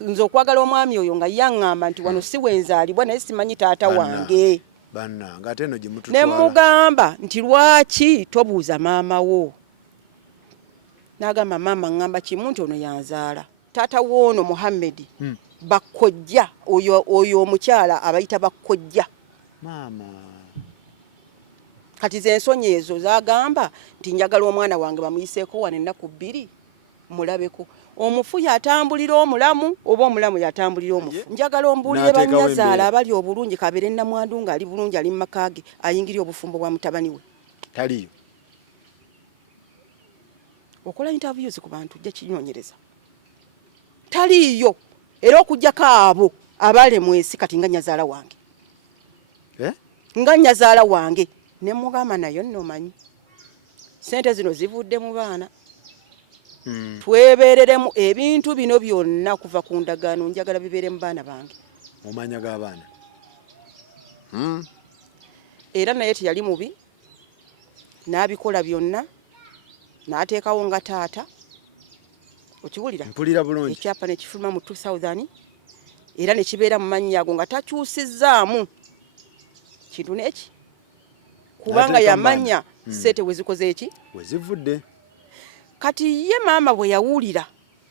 nzo kwagala omwami oyo nga yaŋŋamba nti wano si wenzaalibwa naye simanyi taata wange bannanga ate eno gye mututwala. ne mugamba nti lwaki tobuuza maama wo. N'agamba maama ŋŋamba kimu nti ono yanzaala. Taata woono Muhammedi bakkojja oyo omukyala abayita bakkojja. Maama. Kati ze ensonyi ezo zagamba nti njagala omwana wange bamuyiseeko wano ennaku 2 mulabeko. Omufu yatambulira omulamu oba omulamu yatambulira omufu. Njagala ombuulire bannyazaala abali obulungi kabeere Namwandu ng'ali bulungi ali mu maka ge ayingirira obufumbo bwa mutabani we. Taliyo. Okola interviews ku bantu jja kinyonyereza. Taliyo. Era okujjako abo abale mwesi kati nga nnyazaala wange. Nga nnyazaala wange ne mugamba nayo nno manyi. Sente zino zivudde mu baana. Twebereremu ebintu bino byonna kuva ku ndagaano njagala bibeere mu baana bange. Omanya g'abaana. Era naye teyali mubi. N'abikola byonna. N'ateekawo nga taata. Okiwulira? Mpulira bulungi. Ekyapa ne kifuluma mu 2000 era ne kibeera mu mannya ago nga takyusizzaamu kintu n'eki. Kubanga yamanya sente wezikoze eki? Wezivudde. Kati ye maama bwe yawulira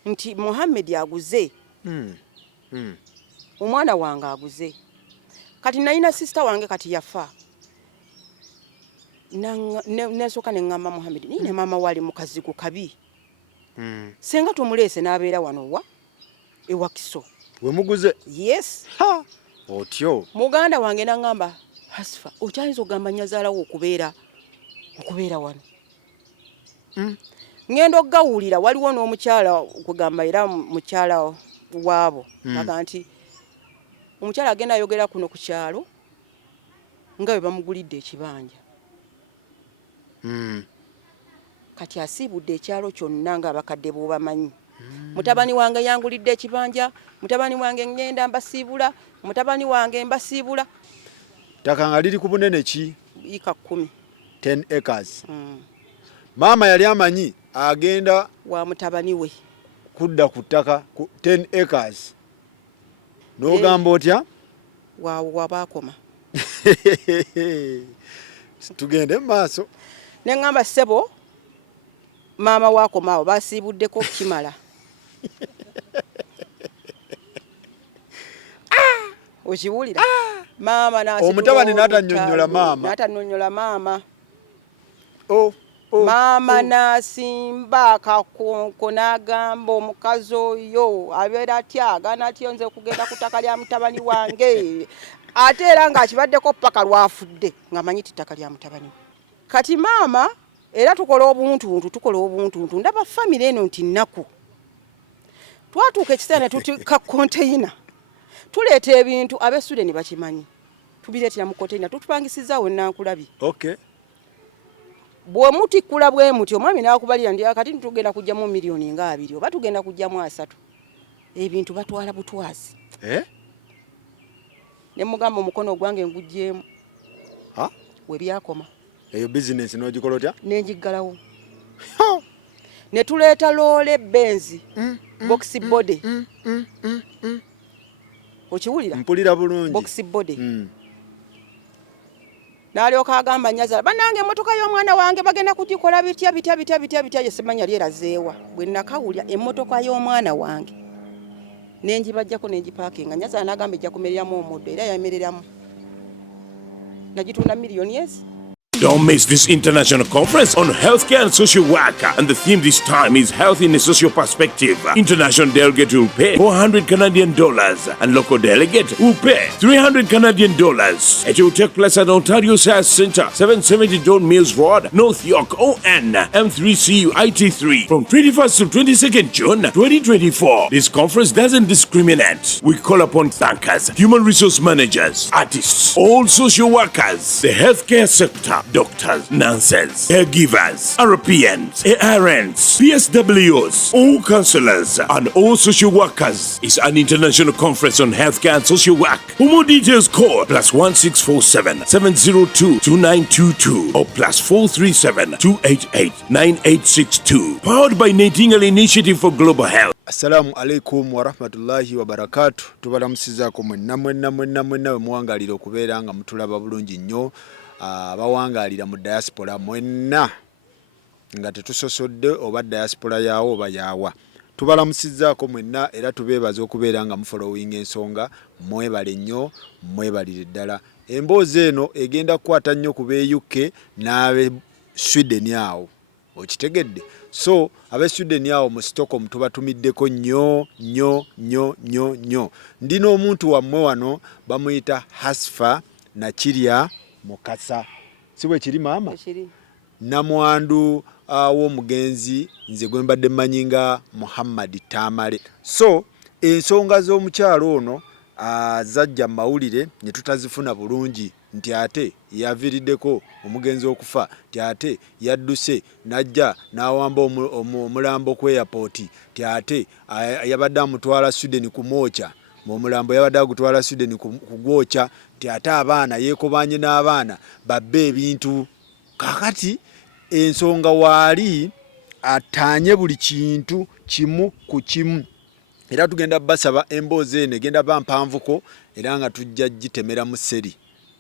nti Muhammedi aguze. Omwana wange aguze. Kati nalina sister wange kati yafa. Nesooka ne ŋŋamba Muhammedi nine maama wali mukazi ku kabi. Senga tumuleese n'abeera wano wa ewa Kiso. We muguze? Yes. Otyo. Muganda wange n'aŋŋamba Hasifa okyayinza okugamba nnyazaalawo okubeera wano. Ngendo gawulira waliwo n'omukyala okugamba era mukyala waabo aga nti omukyala agenda ayogera kuno ku kyalo nga bwe bamugulidde ekibanja. Kati asiibudde ekyalo kyonna nga abakadde b'obamanyi. Mutabani wange yangulidde ekibanja, mutabani wange ngenda mbasiibula, mutabani wange mbasiibula. Ttaka nga liri ku bunene ki? Ika 10. 10 acres. Maama yali amanyi agenda wa mutabani we kudda ku ttaka 10 acres. N'ogamba otya? Wabaakoma. Tugende mu maaso. Ne ŋŋamba ssebo maama waakomaawo basiibuddeko kimala. Okiwulira? Maama n'asiibula omutabani n'atannyonnyola maama. N'atannyonnyola maama. Maama n'asimba akakonko n'agamba omukazi oyo abeera atya agaana atyo nze kugenda ku ttaka lya mutabani wange. Ate era ng'akibaddeko paka lwafudde ng'amanyi ti ttaka lya mutabani we. Kati maama era tukola obuntuntu ndaba famire eno nti nnaku. Twatuuka ekiseera ne tutika konteyina. Tuleeta ebintu ab'Essudan ne bakimanyi. Tubireetera mu konteyina tutupangisizaawo Nankulabye. Okay. Bwe mutikkula bwe muti omwami n'akubalira ndi akati tugenda kujjamu miliyoni nga 2 oba tugenda kujjamu 3. Ebintu batwala butwazi. Ne mugamba omukono gwange ngujjeemu. We byakoma. Eyo business n'ogikola otya? Nenjiggalawo. Ne tuleeta loole benzi. Box body. Okiwulira? Mpulira bulungi. Box body. N'alyoka agamba Nyazaalawe bannange emmotoka y'omwana wange bagenda kugikola bitya ye semanya lyerazeewa. Bwe nakawulya emmotoka y'omwana wange nenjibajjako nenjipaakinga. Nyazaalawe n'agamba ejja kumereramu omuddo era yamereramu. Nagitunda miliyoni ezi. Don't miss this international conference on healthcare and social work. And the theme this time is health in a social perspective. International delegate will pay $400 Canadian and local delegate will pay $300 Canadian. It will take place at Ontario Science Centre, 770 Don Mills Road, North York, ON, M3CU IT3 from 21st to 22nd June 2024. This conference doesn't discriminate. We call upon thinkers, human resource managers, artists, all social workers, the healthcare sector, doctors, nurses, caregivers, RPNs, ARNs, PSWs, all counselors, and all social workers. It's an international conference on healthcare and social work. For more details, call +1647 702 2922 or +437 288 9862. Powered by Nightingale Initiative for Global Health. Assalamu alaikum wa rahmatullahi wa barakatuh. Tubalamusizaako mwenna muwangalira okubeera nga mutulaba bulungi nnyo. Bawangalira mu diaspora mwenna nga tetusosodde oba diaspora yaawo oba yaawa. Tubalamusizaako mwenna era tubeebaza okubeera nga mufollowing ensonga. Mwebale nnyo, mwebalire ddala. Emboozi eno egenda kukwata nnyo ku b'e UK n'ab'e Sweden awo. Okitegedde? So abe Sweden awo mu Stockholm tubatumiddeko nnyo. Ndina omuntu wammwe wano bamuyita Hasfa Nakirya Mukasa. Si bwe kiri maama? Namwandu w'omugenzi nze gwe mbadde manyinga Muhammad Tamale. So ensonga z'omukyalo ono zajja mawulire ne tutazifuna bulungi nti ate yaviiriddeko omugenzi okufa, nti ate yadduse najja n'awamba omulambo ku airport, nti ate yabadde amutwala Sweden kumwocha, omulambo yabadde agutwala Sweden kugwocha, nti ate abaana yeekobanye n'abaana babbe ebintu. Kakati ensonga waali ataanye buli kintu kimu ku kimu. Era tugenda basaba emboozi eno egenda bampanvuko era nga tujja gitemera mu seri.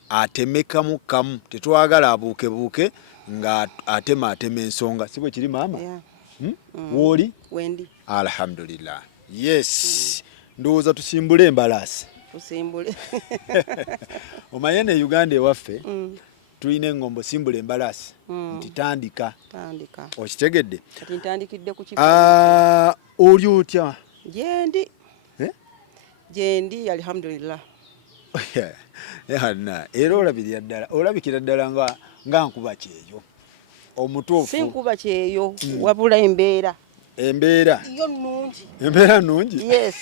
Atemekamu kamu tetwagala abuukebuuke nga atema ensonga. Si bwe kiri maama? Yeah. Woli? Wendi. Alhamdulillah. Yes. Ndowooza tusimbule embalaasi. Tusimbule. Omanyi ne Uganda ewaffe tulina engombo simbula embalaasi. Nti tandika. Okitegedde? Kati ntandikidde ku kifa. Oli otya? Jendi. Jendi alhamdulillah. Era olabikira ddala nga Nkuba Kyeyo omutuufu. Si Nkuba Kyeyo wabula embeera. Embeera yo nnungi. Embeera nnungi? Yes.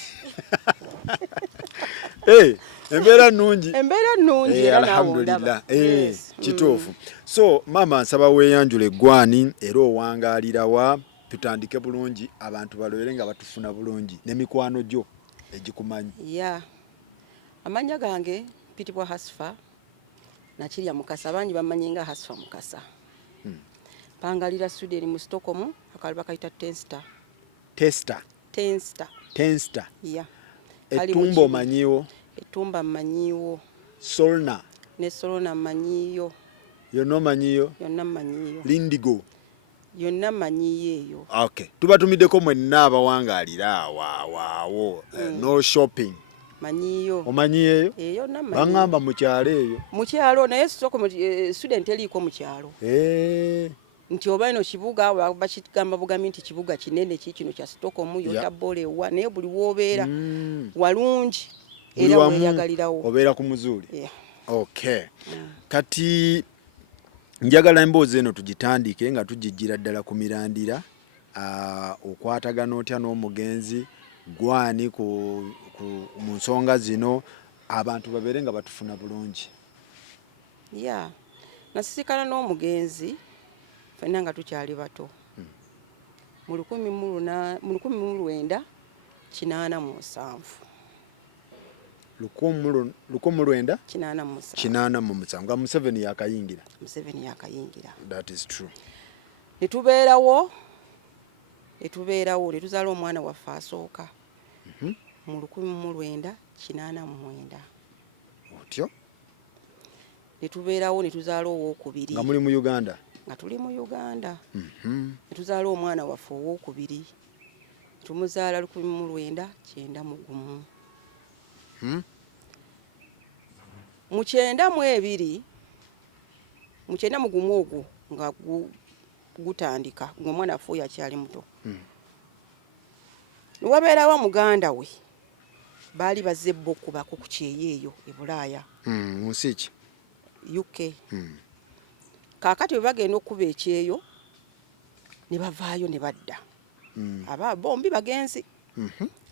Embeera nnungi. Embeera nnungi. Alhamdulillah. Kituufu. So maama nsaba weeyanjula eggwani era owangaalira wa tutandike bulungi abantu balowere nga batufuna bulungi n'emikwano gyo egikumanyi. Yeah. Amanya gange pitibwa Hasfa Nakirya Mukasa, abangi bamanyinga Hasfa Mukasa. Pangalira Sweden mu Stockholm akaliba kayita Tensta. Yeah. Etumba omanyiwo? Etumba mmanyiwo. Solna? Ne Solna mmanyiyo. Yonna omanyiyo? Yonna mmanyiyo. Lindigo? Yonna mmanyiyo eyo. Okay. Tubatumiddeko mwenna abawangaalira awo. No shopping. Manyiyo. Omanyiyeyo? Eyo nammanyi. Bangamba mu kyalo eyo. Mu kyalo naye Stockholm student eliiko mu kyalo. Nti oba ino kibuga bakigamba bugambi nti kibuga kinene kino kya Stockholm yotabole wa naye buli woobeera walungi era weyagalirawo. Obeera ku muzuuli. Yeah. Okay. Kati njagala emboozi eno tugitandike nga tugijjira ddala ku mirandira okwatagana otya n'omugenzi gwani mu nsonga zino abantu babeere nga batufuna bulungi. Yeah. Nasisikana n'omugenzi fenna nga tukyali bato. Mu 1987. 1987 nga Museveni yakayingira. That is true. Netubeerawo ne tuzaala omwana waffe asooka. Mu 1987. Otyo? Ne tubeerawo ne tuzaala owookubiri. Nga muli mu Uganda? Nga tuli mu Uganda. Ne tuzaala omwana waffe owookubiri. Tumuzaala 1991. Mu 92 ogwo nga gutandika ng'omwana waffe yakyali muto. Ne wabeerawo muganda we baali bazze bo okubako ku Kyeyo eyo e Bulaaya. Munsi ki? UK. Kaakati bwe bagenda okuba ekyeyo ne bavaayo ne badda. Aba bombi bagenzi.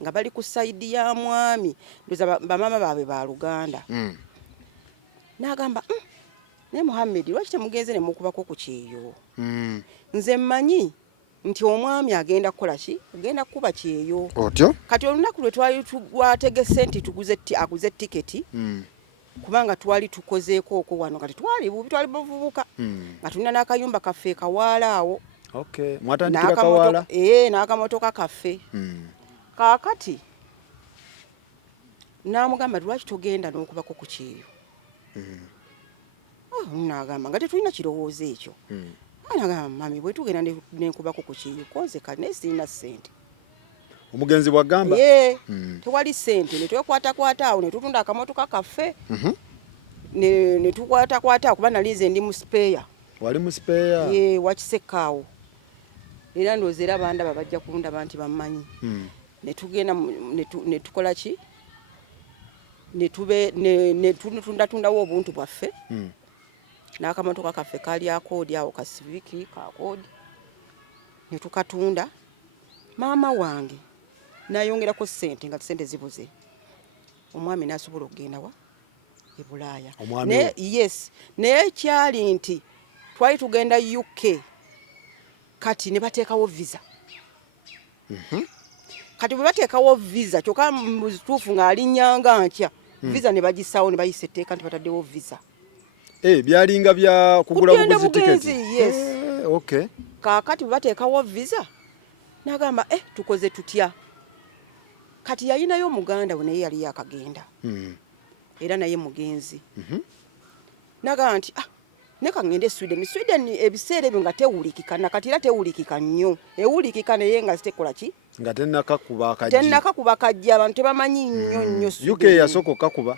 Nga bali ku sayidi ya mwami ndoza bamama baabwe ba Luganda. N'agamba ne Muhammad lwaki temugenze ne mukubako ku Kyeyo nze mmanyi nti omwami agenda kukola ki agenda kuba Kyeyo otyo kati olunaku lwe twali twategese nti aguze tiketi kubanga twali tukozeeko okwo wano kati twali bavubuka nga tulina n'akayumba kaffe kawaala awo mwatandikira kawaala n'akamotoka kaffe kaakati n'amugamba lwaki togenda n'okubako ku Kyeyo n'agamba nga tetulina kirowoozo ekyo n'agamba mami bwe tugenda n'ekubako ku Kyeyo koze kale naye sirina ssente omugenzi bwagamba tewali ssente ne twekwatakwata awo ne tutunda akamotoka kaffe ne tukwatakwata kuba nalize ndi mu speya wali mu speya wakisekkaawo era ndowooza era bandaba bajja kundaba nti bammanyi ne tugenda ne tukola ki ne tundatundawo obuntu bwaffe n'akamotoka kaffe kali akoodi awo kasiviki kakoodi ne tukatunda maama wange nayongerako ssente nga ssente zibuze omwami n'asobola okugenda wa e Bulaaya naye kyali nti twali tugenda UK kati ne bateekawo visa kati bwe bateekawo visa kyokka mu kituufu ng'alinyanga ntya visa ne bagisaawo ne bayisa etteeka nti bataddewo visa byalinga bya kugula buguzi tiketi kaakati bwe bateekawo visa n'agamba tukoze tutya kati yalinayo omuganda we naye yali yakagenda era naye mugenzi n'agamba nti ne kangende Sweden ebiseera ebyo nga tewulikika nakati era tewulikika nnyo ewulikika naye nga zitekola ki nga tennakakuba akajja abantu tebamanyi nnyo UK yasooka okakuba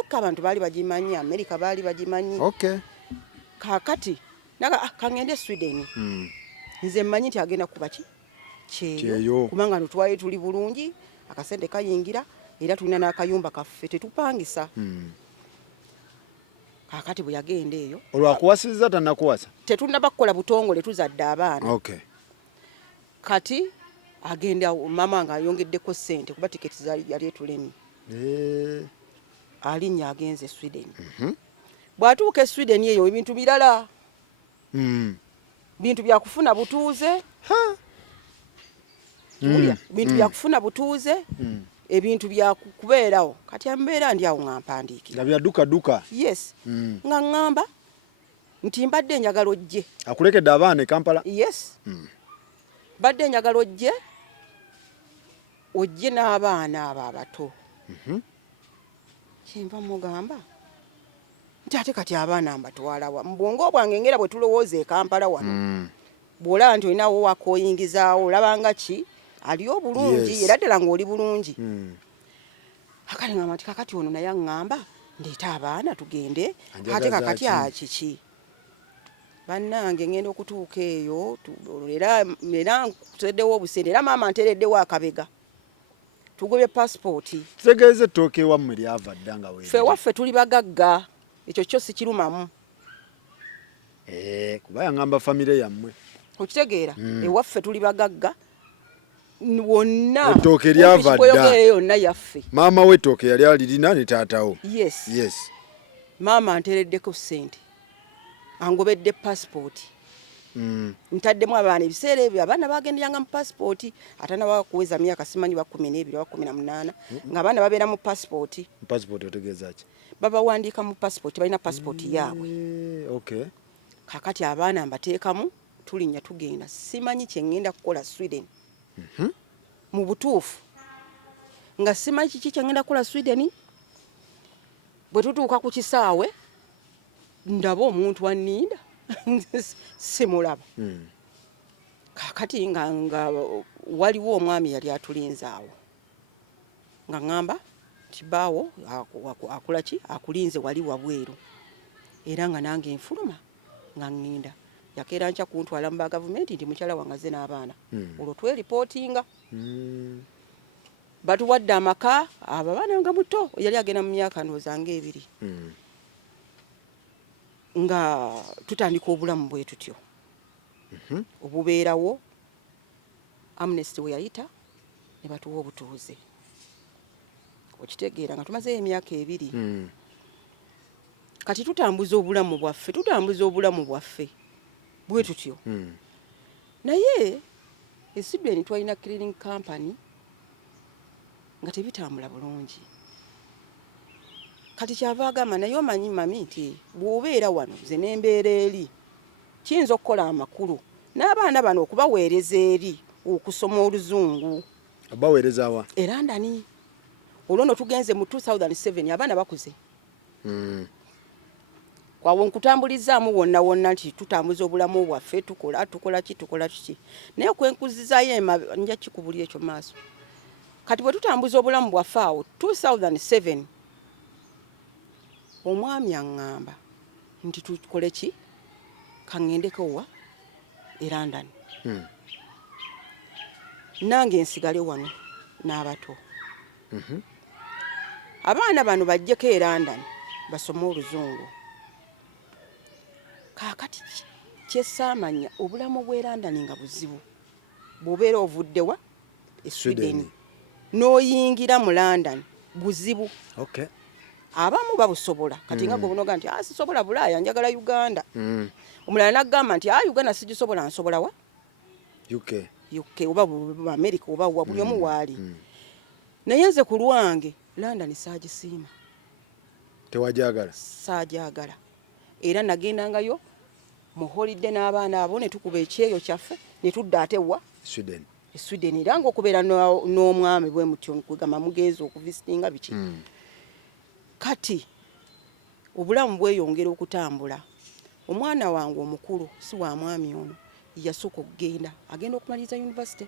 UK abantu baali bagimanyi America baali bagimanyi kaakati naga kangende Sweden nze mmanyi nti agenda kuba ki Kyeyo kubanga twali tuli bulungi akasente kayingira era tulina n'akayumba kaffe tetupangisa kaakati bwe yagenda eyo olwakuwasiriza tannakuwasa tetunaba kukola butongole tuzadde abaana kati agenda mama nga ayongeddeko ssente kuba tiketi yali etulemi alinnya agenze Sweden bw'atuuka e Sweden eyo ebintu birala bintu byakufuna butuuze bintu byakufuna butuuze ebintu byakubeerawo kati ambeera ndi awo nga mpandiikira nga byadukaduka nga ŋŋamba nti mbadde njagala ojje akulekedde abaana e Kampala mbadde njagala ojje n'abaana abo abato kyemba mugamba nti ate kati abaana mbatwalawa mu bwongo bwange ngera bwe tulowooza e Kampala wano bw'olaba nti olinawo wakooyingizaawo olabanga ki aliyo bulungi era ddala ng'oli bulungi akali ngamba nti kakati ono naye aŋŋamba ndeeta abaana tugende ate kakati akiki bannange ngenda okutuuka eyo era tuseddewo obusente era maama nteereddewo akabega tugobye passport kitegeeze ettooka ewammwe lyava dda nga ffe waffe tuli bagagga ekyo kyo sikirumamu kuba yaŋŋamba famire yammwe okitegeera ewaffe tuli bagagga wonna ettooke lyava dda yonna yaffe maama we ettooke yali alirina ne taatawo maama anteereddeko ssente angobedde passport ntaddemu abaana ebiseera ebyo abaana bagenderanga mu passport atanaba kuweza myaka simanyi ba 12 ba 18 ng'abaana babeera mu passport otegeeza ki babawandiika mu passport balina passport yaabwe kakati abaana mbateekamu tulinnya tugenda simanyi kyengenda kukola Sweden mu butuufu nga simanyi kiki kyengenda kukola Sweden bwe tutuuka ku kisaawe ndaba omuntu anninda simulaba kakati nga waliwo omwami yali atulinze awo nga ŋŋamba nti baawo akola ki akulinze wali wabweru era nga nange nfuluma nga ŋŋenda yakeera nkya kuntwala mu ba gavumenti nti mukyala wangaze n'abaana olwo tweripootinga batuwadde amaka abo abaana nga muto yali agenda mu myaka ndowooza ng'ebiri nga tutandika obulamu bwe tutyo obubeerawo Amnesty we yayita ne batuwa obutuuze okitegeera nga tumazeeyo emyaka 2 kati tutambuza obulamu bwaffe bwe tutyo naye Sweden twalina cleaning company nga tebitambula bulungi kati kyava agamba naye omanyi mami nti bw'obeera wano nze n'embeera eri kiyinza okukola amakulu n'abaana bano okubaweereza eri okusoma oluzungu abaweereza wa e London olwo no tugenze mu 2007 abaana bakuze kwawo nkutambulizaamu wonna nti tutambuza obulamu bwaffe tukola kiki naye kwenkuzizaayo nja kikubuli ekyo maaso kati bwe tutambuza obulamu bwaffe awo 2007 omwami aŋŋamba nti tukole ki kaŋŋendeko wa e London nange nsigale wano n'abato abaana bano bajjeko e London basome oluzungu kaakati kyesaamanya obulamu bw'e London nga buzibu bw'obeera ovuddewa e Sweden n'oyingira mu London buzibu abamu babusobola kati nga gwobunoga nti sisobola Bulaaya njagala Uganda omulala naggamba nti Uganda sigisobola nsobola wa UK oba America oba buli omu waali naye nze ku lwange London saagisiima tewajagala saajagala era nagendangayo mu holiday n'abaana abo ne tukuba ekyeyo kyaffe ne tudda ate wa Sweden era ng'okubeera n'omwami bwe mutyo nkugamba mugeezi okuvisitinga biki kati obulamu bweyongera okutambula omwana wange omukulu si wa mwami ono yasooka okugenda agenda okumaliriza university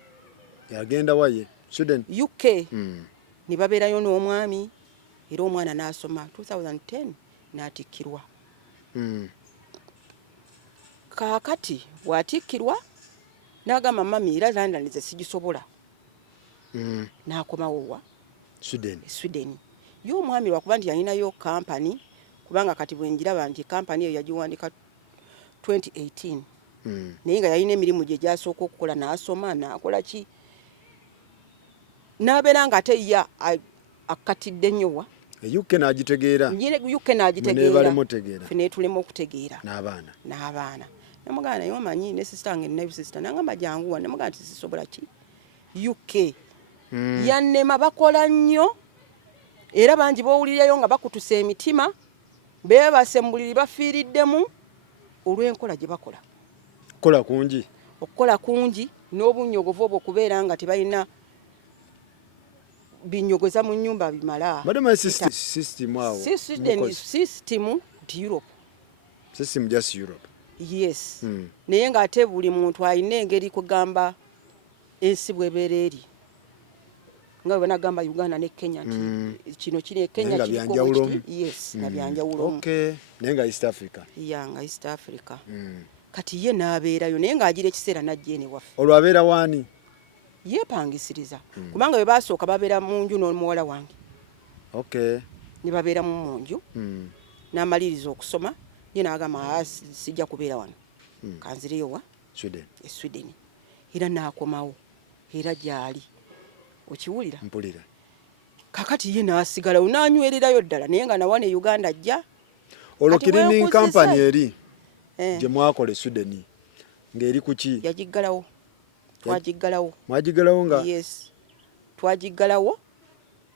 yagenda waye Sweden UK ne babeerayo n'omwami era omwana n'asoma 2010 n'atikkirwa kaakati bw'atikkirwa n'agamba mami era London ze sigisobola n'akomawo wa Sweden yo omwami lwakuba nti yalinayo kampani kubanga kati bwe njiraba nti kampani eyo yagiwandika 2018 naye nga yalina emirimu gye gyasooka okukola n'asoma n'akola ki n'abeera nga ate ye akatidde nnyo wa UK n'agitegeera ffe neetulema okutegeera n'abaana namugamba naye omanyi ne sisita wange ninayo sisita nangamba janguwa namugamba nti sisobola ki UK yannema bakola nnyo era bangi bowulirayo nga bakutusa emitima beebase mu buliri bafiiriddemu olw'enkola gye bakola okukola kungi n'obunnyogovu obwo okubeera nga tebalina binyogoza mu nnyumba bimala system just Europe yes naye ng'ate buli muntu alina engeri kugamba ensi bw'ebeera eri nga bwe nagamba Uganda ne Kenya nti kino kiri Kenya kiriko yes nga byanjawulo naye nga East Africa nga East Africa kati ye n'abeerayo naye ng'agira ekiseera n'ajja ene waffe olwo abeera waani yeepangisiriza kubanga bwe basooka babeera mu nju n'omuwala wange ne babeera mu nju n'amaliriza okusoma ye n'agamba sijja kubeera wano kanzireyo wa Sweden era n'akomawo era gyali okiwulira mpulira kakati ye n'asigalawo n'anywererayo ddala naye nga nawa ne Uganda ajja olwo cleaning company eri gye mwakola Sweden ng'eri kuki yagiggalawo mwagiggalawo nga yes twagiggalawo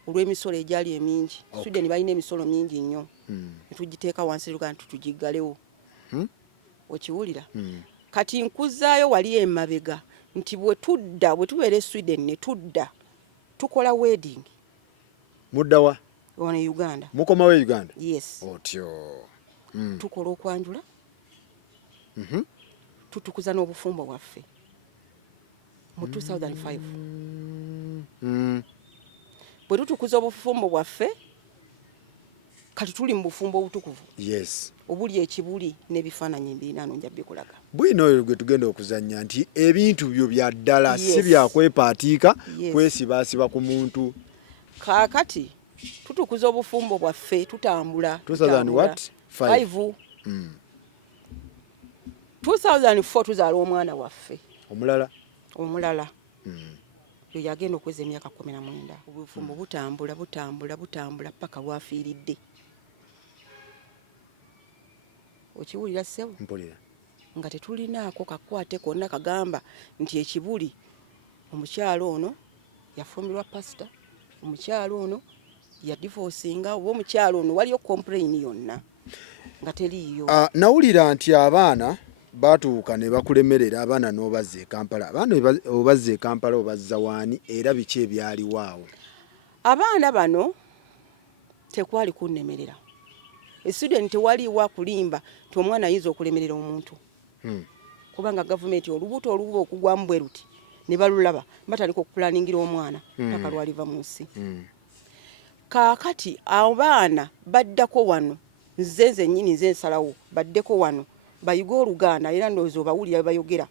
olw'emisolo egyali emingi Sweden balina emisolo mingi nnyo netugiteeka wansi Uganda tugiggalewo okiwulira kati nkuzaayo wali emabega nti bwe tubeera e Sweden ne tudda tukola wedding muddawa wano Uganda mukomawo Uganda yes otyo tukola okwanjula tutukuza n'obufumbo bwaffe mu 2005 bwe tutukuza obufumbo bwaffe kati tuli mu bufumbo obutukuvu yes obuli ekibuli n'ebifaananyi mbinaano nja bikulaga bwino oyo gwe tugenda okuzannya nti ebintu byo bya ddala si byakwepaatiika kwesibaasiba ku muntu kaakati tutukuza obufumbo bwaffe tutambula 2005 2004 tuzaala omwana waffe omulala yo yagenda okweza emyaka 19 obufumbo butambula paka lwafiiridde okiwulira ssebo mpulira nga tetulinaako kakwate konna kagamba nti ekibuli omukyalo ono yafumbirwa pasita omukyalo ono yadivosinga oba omukyalo ono waliyo complain yonna nga teriiyo. Nawulira nti abaana batuuka ne bakulemerera abaana n'obazza e Kampala. Abaana obazza e Kampala obazza waani era biki ebyaliwo awo? Abaana bano tekwali kunnemerera. Student tewaliwo akulimba nti omwana ayinza okulemerera omuntu. Kubanga gavumenti olubuto olububa okugwamu bwe luti ne balulaba batandika okupulaningira omwana ttaka lwaliva mu nsi. Kaakati abaana baddako wano nze nnyini nze nsalawo baddeko wano bayiga Oluganda era ndowooza obawulira bayogera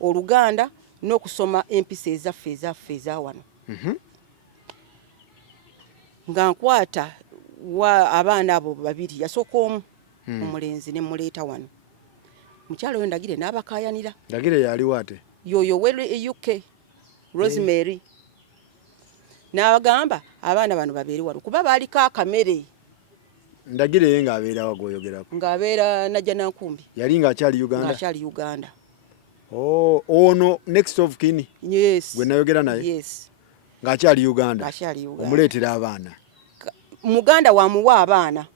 Oluganda n'okusoma empisa ezaffe eza wano. Nga nkwata abaana abo babiri yasooka omu omulenzi ne muleeta wano. Mukyalo oyo Ndagire n'abakaayanira. Ndagire yaliwo ate? Yoyo we UK Rosemary. N'abagamba abaana bano babeere wano kuba baaliko akamere. Ndagire ye ng'abeera wagoyogerako? Ng'abeera najja Nankumbi. Yali ng'akyali Uganda? Ng'akyali Uganda. Oh, ono next of kin? Yes. Gwe nayogera naye? Yes. Ng'akyali Uganda? Ng'akyali Uganda. Omuleetera abaana? Muganda wamuwa abaana.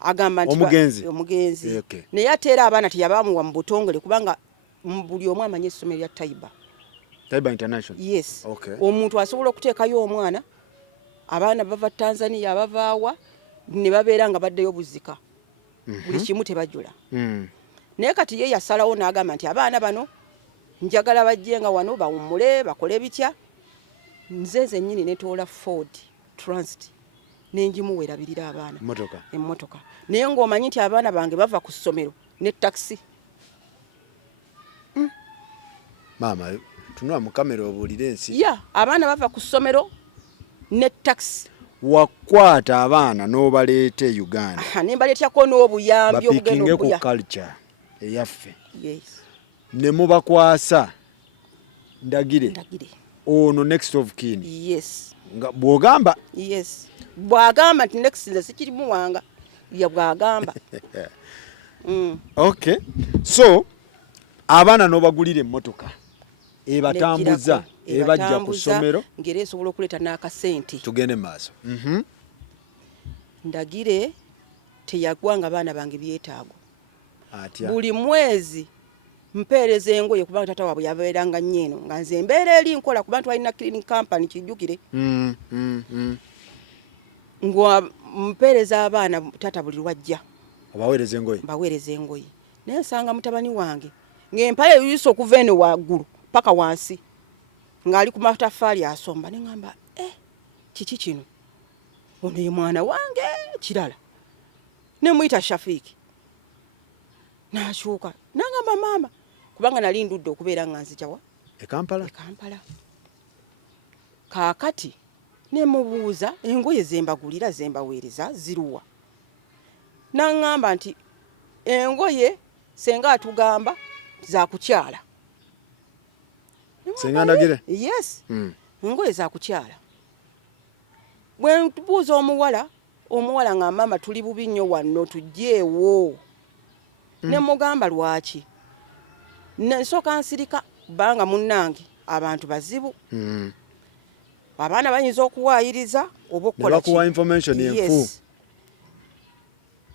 Agamba nti omugenzi. Okay. Naye ate era abaana teyabamuwa mu butongole kubanga buli omu amanyi essomero lya Taiba. Taiba International? Yes. Okay. Omuntu asobola okuteekayo omwana abaana bava Tanzania abavaawa ne babeera nga baddeyo buzika. Buli kimu tebajula. Naye kati ye yasalawo n'agamba nti abaana bano njagala bajje nga wano bawummule bakole bitya. Nze nnyini ne toola Ford Transit nenjimuwerabirira abaana. Emmotoka. Naye ng'omanyi nti abaana bange bava ku ssomero ne taxi. Maama tunula mu kamera obuulire ensi. Ya abaana bava ku ssomero ne taxi. Wakwata abaana n'obaleeta e Uganda. Ne mbaleetyako n'obuyambi obugenda okuya. Ku culture eyaffe. Yes. Ne mubakwasa Ndagire. Ono next of kin. Yes. Nga bw'ogamba. Yes. Bw'agamba nti next nze sikirimuwanga ya bw'agamba. Okay. So abaana n'obagulira emmotoka ebatambuza ebajja ku ssomero ngere esobola okuleeta n'akasente. Tugende maaso. Ndagire teyagwanga abaana bange byetaago. Atya. Buli mwezi mpeereza engoye kubanga tata waabwe yabeeranga nnyo nga nze embeera eri nkola kuba twalina cleaning company kijjukire. Mpeereza abaana tata buli lwajja. Baweereza engoye. Naye nsanga mutabani wange ng'empale eyuyise okuva eno waggulu paka wansi ng'ali ku mataffaali asomba ne ngamba kiki kino? Ono ye mwana wange kirala. Ne muyita Shafiiki. N'akyuka n'agamba maama kubanga nali ndudde okubeera nga nzijawa e Kampala. Kaakati ne mubuuza engoye zembagulira zembaweereza ziruwa. N'aŋŋamba nti engoye senga atugamba za kukyala. Senga Ndagire? Yes. Engoye za kukyala. Bwe ntubuuza omuwala nga maama tuli bubi nnyo wano tujjeewo. Ne mugamba lwaki. Nsooka nsirika banga munnange abantu bazibu. Abaana bayinza okuwaayiriza oba okukola ki. Bakuwa information enfu.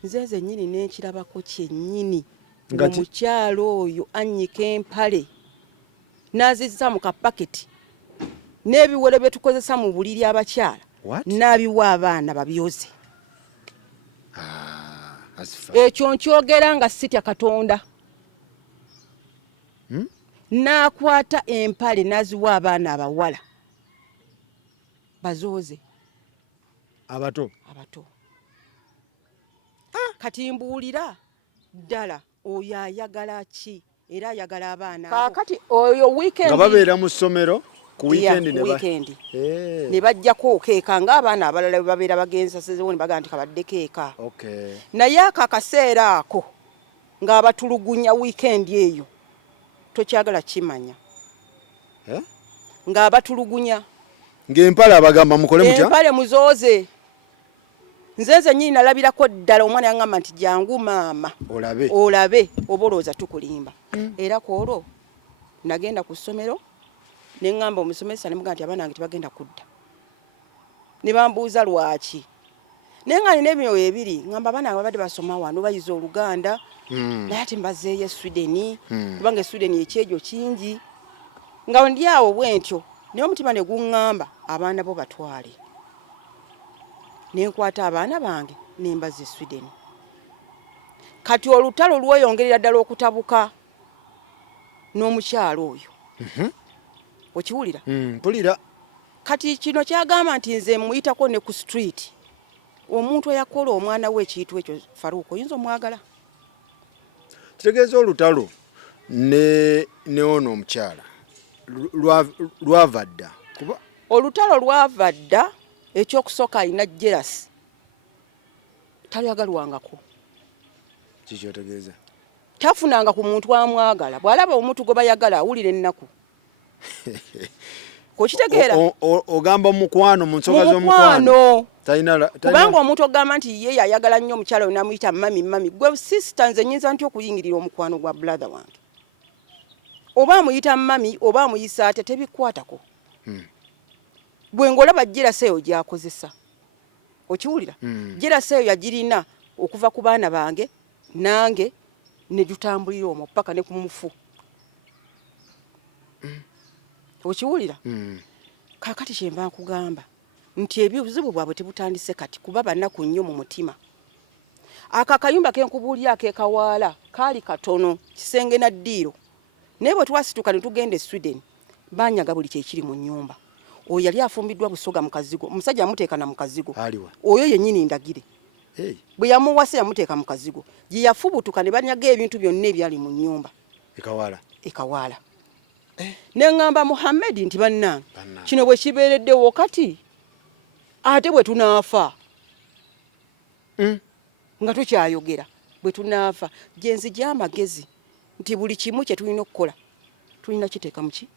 Nze nnyini n'ekirabako kyennyini omukyalo oyo annyika empale n'azizza mu kapaketi n'ebiwere bye tukozesa mu buliri abakyala n'abiwa abaana babyoze. Ekyo nkyogera nga sitya Katonda. N'akwata empale n'aziwa abaana abawala bazooze. Abato. Kati mbuulira ddala oyo ayagala ki era ayagala abaana. Kaakati oyo weekend nga babeera mu ssomero ku weekend ne bajjako keeka ng'abaana abalala bwe babeera bagenza sezewo ne bagamba nti kabadde keeka. Naye akaseera ako ng'abatulugunya weekend eyo tokyagala kimanya. Ng'abatulugunya ng'empale abagamba mukole mutya? Empale muzooze. nzenze nyinyi nalabirako ddala omwana yangamba nti jangu maama olabe obolooza tukulimba era koolwo nagenda ku ssomero ne ngamba omusomesa ne mugamba nti abaana bange tebagenda kudda ne bambuuza lwaki naye nga nina ebyo ebiri ngamba abaana babadde basoma wano bayiza Oluganda naye ate mbazeeyo Sweden kubanga Sweden ekyejo kingi nga ndi awo bwentyo naye omutima ne guŋŋamba abaana bo batwale ne nkwata abaana bange ne mbaze Sweden kati olutalo lweyongerera ddala okutabuka n'omukyalo oyo okiwulira mpulira kati kino kyagamba nti nze muyitako ne ku street omuntu eyakola omwana we ekintu ekyo Faruko oyinza omwagala kitegeeza olutalo ne ono omukyala lwava dda kuba olutalo lwava dda ekyokusooka alina jealous talyagalwangako kikyotegeeza tafunanga ku muntu amwagala bw'alaba omuntu gwe bayagala awulira ennaku kokitegeera ogamba omukwano mu nsonga z'omukwano kubanga omuntu ogamba nti ye yayagala nnyo omukyala we namuyita mami gwe sister nze nnyinza nti okuyingirira omukwano gwa brother wange oba amuyita mami oba amuyisa ate tebikwatako bwe ngolaba jealous eyo gyakozesa okiwulira jealous eyo yagirina okuva ku baana bange nange ne jutambulira omwo paka ne ku mufu okiwulira kakati kyemba nkugamba nti ebibuzibu bwabwe tebutandise kati kuba bannaku nnyo mu mutima akakayumba kenkubuulira akekawaala kaali katono kisenge na ddiiro naye bwe twasituka ne tugenda e Sweden banyaga buli kyekiri mu nnyumba oyo yali afumbiddwa busoga mu kazigo omusajja yamuteeka na mu kazigo oyo yennyini ndagire bwe yamuwase yamuteeka mu kazigo gye yafubutuka ne banyaga ebintu byonna ebyali mu nnyumba ekawaala ne ngamba Muhammad nti bannange kino bwe kibeereddewo kati ate bwe tunaafa nga tukyayogera bwe tunaafa genzi gy'amagezi nti buli kimu kye tulina okukola tulina kiteeka muki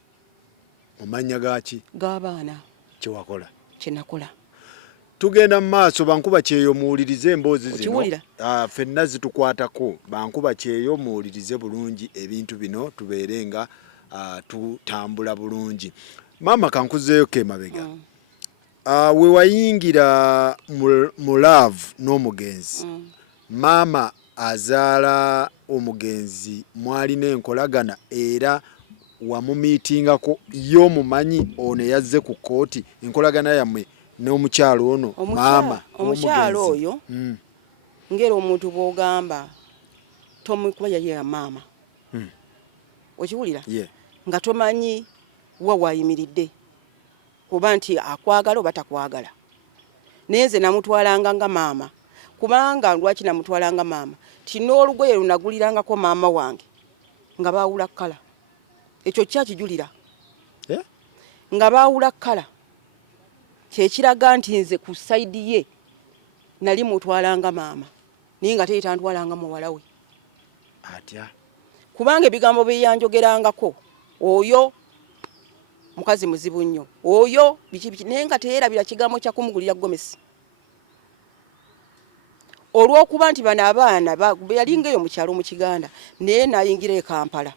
mu mannya gaki g'abaana kyewakola kyenakola tugenda mu maaso Bankuba Kyeyo muwulirize emboozi zino Okiwulira? Ffenna zitukwatako Bankuba Kyeyo muwulirize bulungi ebintu bino tubeere nga tutambula bulungi maama kankuzeeyo kemabega we wayingira mu love n'omugenzi maama azaala omugenzi mwalina enkolagana era wamumiitingako yo mumanyi ono yazze ku kooti enkolagana yammwe n'omukyalo ono maama omukyalo oyo ngera omuntu bw'ogamba tomukuba yali ya maama okiwulira nga tomanyi wa wayimiridde kuba nti akwagala oba takwagala naye nze namutwalanga nga maama kubanga lwaki namutwalanga maama ti n'olugoye lunagulirangako maama wange nga baawula kkala ekyo kyakijulira nga baawula kkala kyekiraga nti nze ku sayidi ye nali mutwalanga maama naye nga teyitantwalanga muwala we atya kubanga ebigambo byeyanjogerangako oyo mukazi muzibu nnyo oyo biki naye nga teyeerabira kigambo kya kumugulira gomesi olw'okuba nti bano abaana yalingaeyo mu kyalo mu Kiganda naye nayingira e Kampala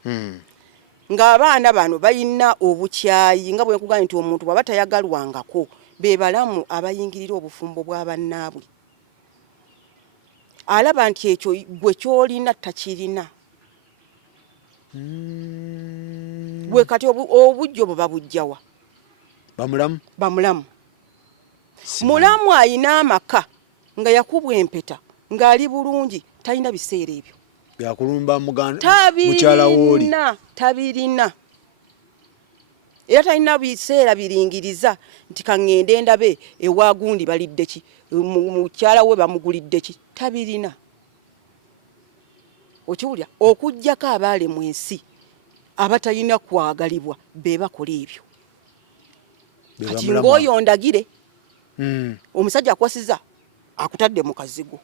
ng'abaana bano balina obukyayi nga bwe nkugambye nti omuntu bw'aba tayagalwangako be balamu abayingirira obufumbo bw'abannaabwe alaba nti ekyo gwe kyolina takirina bwe kati obujjo bwe babujjawa bamulamu mulamu ayina amaka nga yakubwa empeta ng'ali bulungi talina biseera ebyo byakulumba mukyala w'oli tabirina era talina biseera biringiriza nti kaŋŋende ndabe ewagundi balidde ki mukyala we bamugulidde ki tabirina okiwulya okujjako abaale mu nsi abatalina kwagalibwa be bakola ebyo kati ng'oyo ndagire omusajja akwasiza akutadde mu kazigo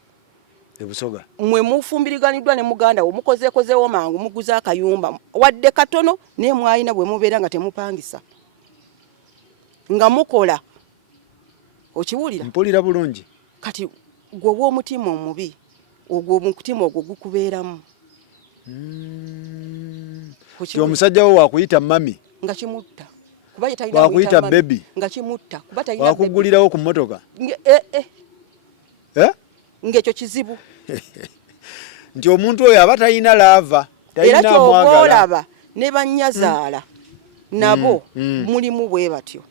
ebusoga mwe mufumbiriganiddwa ne muganda wo mukozeekozeewo mangu muguze akayumba wadde katono naye mwalina bwe mubeera nga temupangisa nga mukola okiwulira mpulira bulungi kati gwe w'omutima omubi ogwo omutima ogwo gukubeeramu. Ti omusajja we wakuyita mami nga kimutta kuba yetalina wakuyita baby nga kimutta kuba talina wakugulirawo ku mmotoka ng'ekyo kizibu. nti omuntu oyo aba talina laava era kyoba olaba ne Banyazaala nabo mulimu bwe batyo.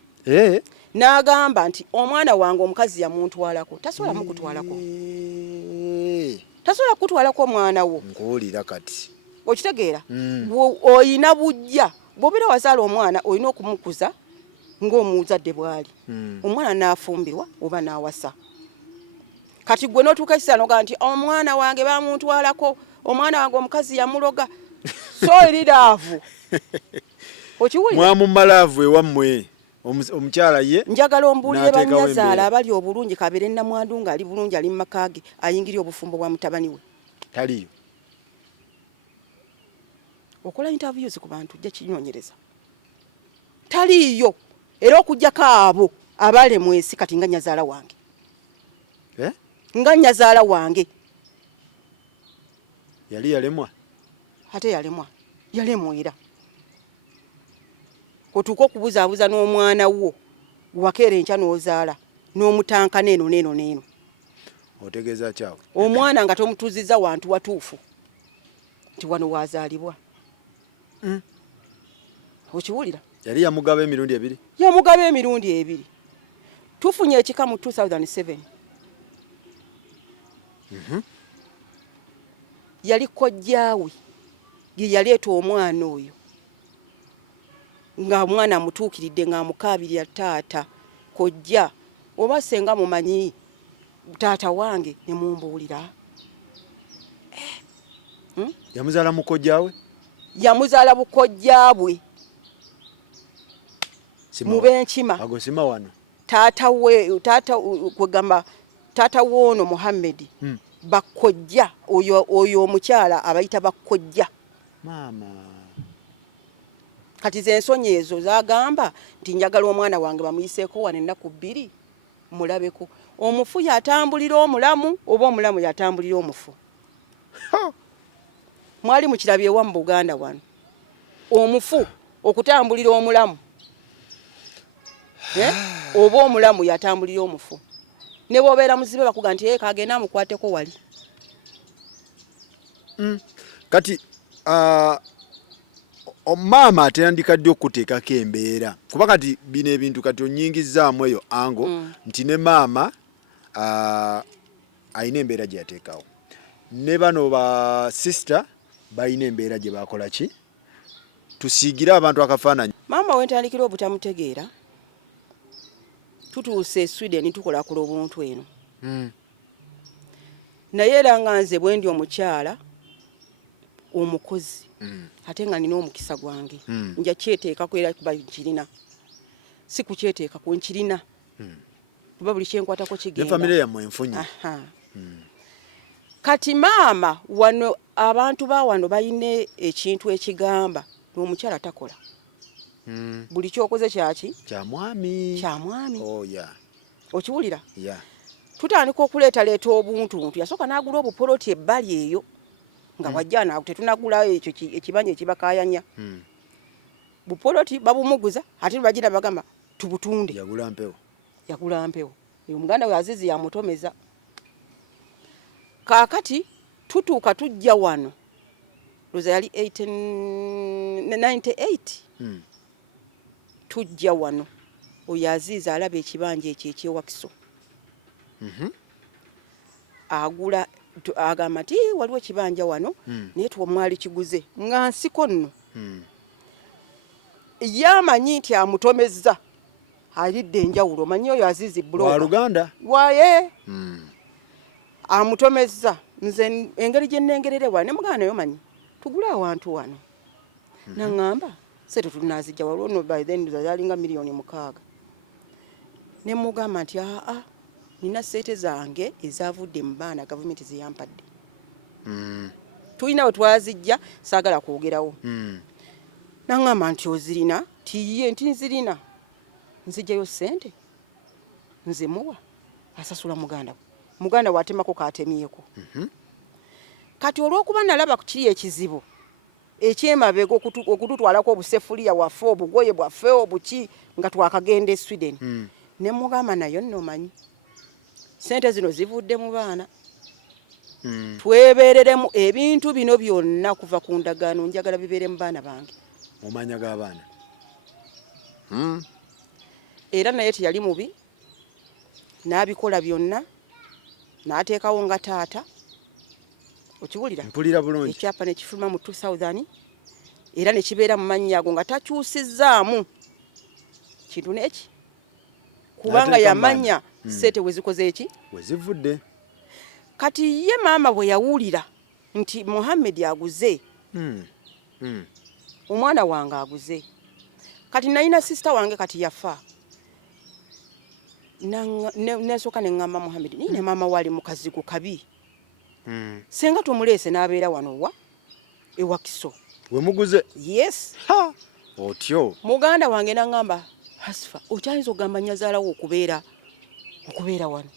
N'agamba nti omwana wange omukazi yamuntwalako tasobola mukutwalako. Tasobola kutwalako omwana wo. Nkuwulira kati. Okitegeera? Oyina bujja. Bw'obeera wazaala omwana olina okumukuza ng'omuzadde bw'ali. Omwana n'afumbirwa oba n'awasa. Kati gwe n'otuuka ekisaano ga nti omwana wange bamuntwalako, omwana wange omukazi yamuloga. So eriraavu. Okiwulira? Mwamumalaavu ewammwe. Omukyala ye njagala ombuulire Banyazaala abali obulungi kabeere Namwandu ng'ali bulungi ali mu maka ge ayingirye obufumbo bwa mutabani we. Taliyo. Okola interviews ku bantu jja kinyonyereza. Taliyo. Era okujjako abo abalemwesi kati nga Nyazaala wange. Nga Nyazaala wange. Yali yalemwa? Ate yalemwa. Yalemwera. Otuuka okubuzaabuza n'omwana wo wakeera enkya n'ozaala n'omutanka neeno. Otegeeza kyawe. Omwana nga tomutuuzizza wantu watuufu nti wano wazaalibwa. Okiwulira? Yali yamugaba emirundi ebiri? Yamugaba emirundi ebiri. Tufunye ekika mu 2007. Yali kojjaawe ye yaleeta omwana oyo. Nga mwana mutuukiridde nga amukaabirira taata kojja oba senga mumanyi taata wange ne mumbuulira. Yamuzaala mu kojjaawe? Yamuzaala bukojjaabwe. Mu b'enkima. Ago sima wano. Taata kwegamba taata woono Muhammad. Bakojja oyo omukyala abayita bakojja. Maama. Kati ze ensonyi ezo zagamba nti njagala omwana wange bamuyiseeko wano ennaku 2 mulabeko. Omufu yatambulira omulamu oba omulamu yatambulira omufu. Mwali mukirabye wa mu Buganda wano. Omufu okutambulira omulamu. Oba omulamu yatambulira omufu. Ne bw'obeera muzibe bakuga nti kagenda amukwateko wali. Kati omama atandikadde okuteekako embeera kuba kati bino ebintu kati onyingizaamu eyo ango nti ne maama ayina embeera gye yateekawo ne bano ba sister bayina embeera gye bakola ki tusiigire abantu akafaananyi. Maama wentandikira obutamutegeera tutuuse e Sweden tukola kula obuntu eno. Naye era nga nze bwe ndi omukyala omukozi ate nga nina omukisa gwange nja kyeteeka kwera kuba nkirina si kukyeteeka ku nkirina kuba buli kyenkwatako kigenda. Ne famire yammwe enfunye. Kati maama wano abantu ba wano bayine ekintu ekigamba n'omukyala takola. Buli kyokoze kyaki? Kya mwami. Kya mwami. Oh yeah. Okiwulira? Yeah. Tutandika okuleeta obuntu yasooka n'agula obupoloti ebbali eyo nga wajjana tetunagula ekyo ekibanja ekibakayanya. Bupoloti babumuguza ate bagira bagamba tubutunde. Yagula mpewo. Yagula mpewo. Omuganda we Azizi yamutomeza. Kaakati tutuuka tujja wano. Roza yali 98. Tujja wano. Oyo Azizi alaba ekibanja ekyo ekyewakiso. Agula agamba nti waliwo ekibanja wano naye tuwa mwali kiguze nga nsiko nno. Yamanyi nti amutomezza alidde enjawulo manyi oyo Azizi bloga wa Luganda waye amutomezza nze engeri gye nnengerere wano ne mugana nayo manyi tugula awantu wano nangamba sete tunazijja waliwo no by then zalinga milioni 6 ne mugamba nti nina sete zange ezavudde mu baana gavumenti ziyampadde. Tulina we twazijja saagala kwogerawo. Nangamba nti ozirina tiye nti nzirina nzijjayo ssente nze muwa asasula muganda muganda watemako katemyeko kati olw'okuba nalaba kiri ekizibu ekyemabega okututwalako obusefuliya waffe obugoye bwaffe obuki nga twakagenda e Sweden ne mugamba nayo nno manyi sente zino zivudde mu baana twebereremu ebintu bino byonna kuva ku ndagaano njagala bibeere mu baana bange mu manya g'abaana era naye teyali mubi n'abikola byonna n'ateekawo nga taata okiwulira mpulira bulungi ekyapa ne kifuluma mu 2000 era ne kibeera mu mannya ago nga takyusizzaamu kintu n'eki kubanga yamanya sente wezikoze eki wezivudde kati ye maama bwe yawulira nti Muhammad aguze omwana wange aguze kati nalina sister wange kati yafa nesooka ne ŋŋamba Muhammad nine maama wali mukazigo kabi senga tumuleese n'abeera wano ewa Kiso we muguze yes otyo muganda wange naŋŋamba Hasifa okyayinza okugamba Nyazaalawe okubeera wano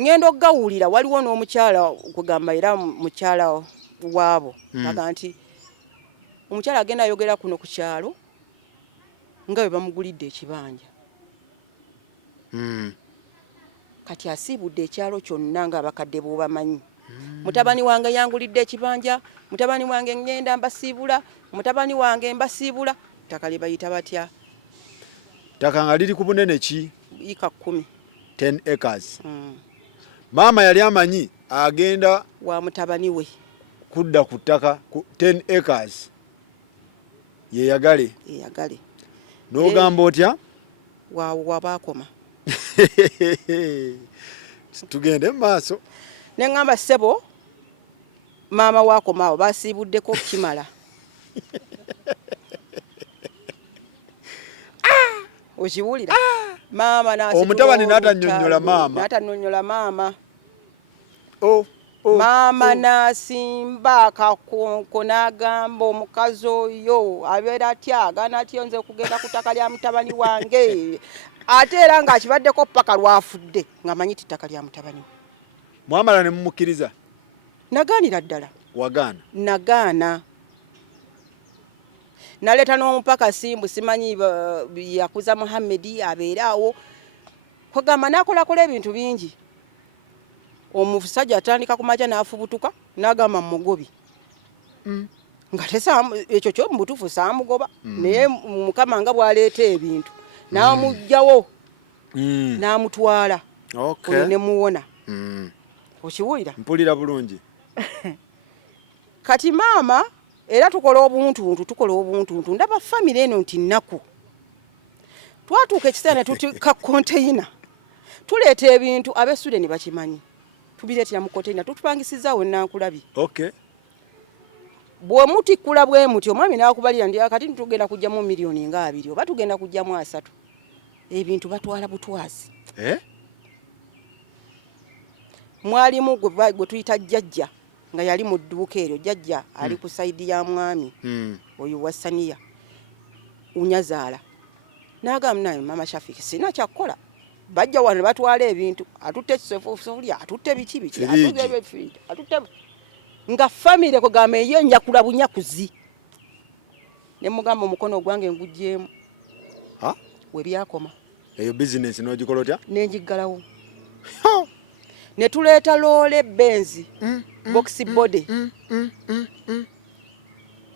ngendo gawulira waliwo n'omukyala okugamba era mukyala waabo baga nti omukyala agenda ayogera kuno ku kyalo nga bwe bamugulidde ekibanja kati asiibudde ekyalo kyonna nga abakadde b'obamanyi mutabani wange yangulidde ekibanja mutabani wange ngenda mbasiibula mutabani wange mbasiibula ttaka lye bayita batya ttaka nga liri ku bunene ki ika 10 acres maama yali amanyi agenda wa mutabani we kudda ku ttaka 10 acres yeyagale n'ogamba otya wabaakoma tugende mu maaso ne ŋŋamba ssebo maama waakomaawo basiibuddeko kimala okiwulira maama omutabani n'atanyonnyola maama maama n'asimba akakonko n'agamba omukazi oyo abeera atya agaana atyo nze kugenda ku ttaka lya mutabani wange ate era ng'akibaddeko paka lwafudde ng'amanyi ti ttaka lya mutabani we mwamala ne mumukkiriza nagaanira ddala wagaana nagaana naleeta n'omupakasi mbu simanyi yakuza Muhammad abeere awo kwegamba n'akolakola ebintu bingi omusajja atandika ku makya n'afubutuka n'agamba mugobi nga ekyo kyo mu butuufu saamugoba naye mukama nga bw'aleeta ebintu n'amugjawo n'amutwala oyo ne muwona okiwulira mpulira bulungi kati maama era tukola obuntuntu ndaba famire eno nti nnaku twatuuka ekiseera ne tutika konteyina tuleeta ebintu ab'essude ne bakimanyi tubireetera mu konteyina tutupangisizaawo Nankulabye bwe mutikkula bwe muti omwami n'akubalira ndi akati tugenda kujjamu miliyoni nga 2 oba tugenda kujjamu 3 ebintu batwala butwazi mwalimu gwe tuyita jjajja nga yali mu dduuka eryo jjajja ali ku sayidi ya mwami oyo wa Saniya Unyazaala n'agamba naye mama Shafiki sina kyakukola bajja wano batwala ebintu atutte ekisofulia atutte biki atutte nga famire kugamba eyo nyakula bunyakuzi ne mugamba omukono ogwange ngujjeemu we byakoma eyo business n'ogikola otya nenjiggalawo ne tuleeta loole benzi box body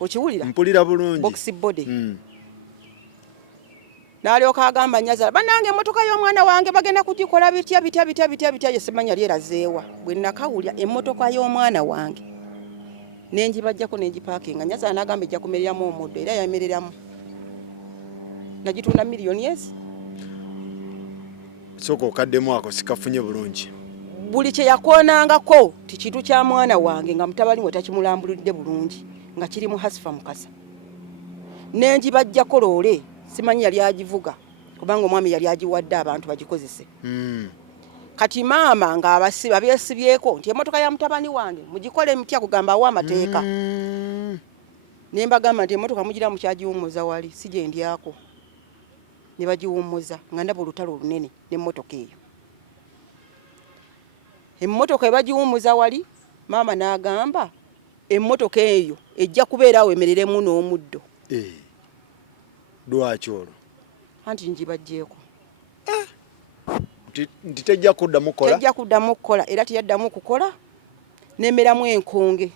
okiwulira mpulira bulungi box body n'alyoka agamba Nyazaalawe banange emmotoka y'omwana wange bagenda kugikola bitya yesemanya lyerazeewa bwe nakawulya emmotoka y'omwana wange nenjibajjako nenjipaakinga Nyazaalawe n'agamba ejja kumereramu omuddo era yamereramu nagitunda miliyoni ezi sooka okaddemu ako sikafunye bulungi buli kye yakoonangako ti kintu kya mwana wange nga mutabani we takimulambulidde bulungi nga kiri mu Hasifa Mukasa nenjibajjako loole simanyi yali agivuga kubanga omwami yali agiwadde abantu bagikozese kati maama nga abyesibyeko nti emmotoka ya mutabani wange mugikole emutya kugamba awo amateeka ne mbagamba nti emmotoka mugira mukyagiwummuza wali si gye ndyako ne bagiwummuza nga ndaba olutalo olunene n'emmotoka eyo emmotoka ebagiwumuza wali maama n'agamba emmotoka eyo ejja kubeera awo emereremu n'omuddo. Lwaki olwo? Anti njibajjeeko. Nti tejja kuddamu kukola? Tejja kuddamu kukola era teyaddamu kukola n'emeramu enkonge.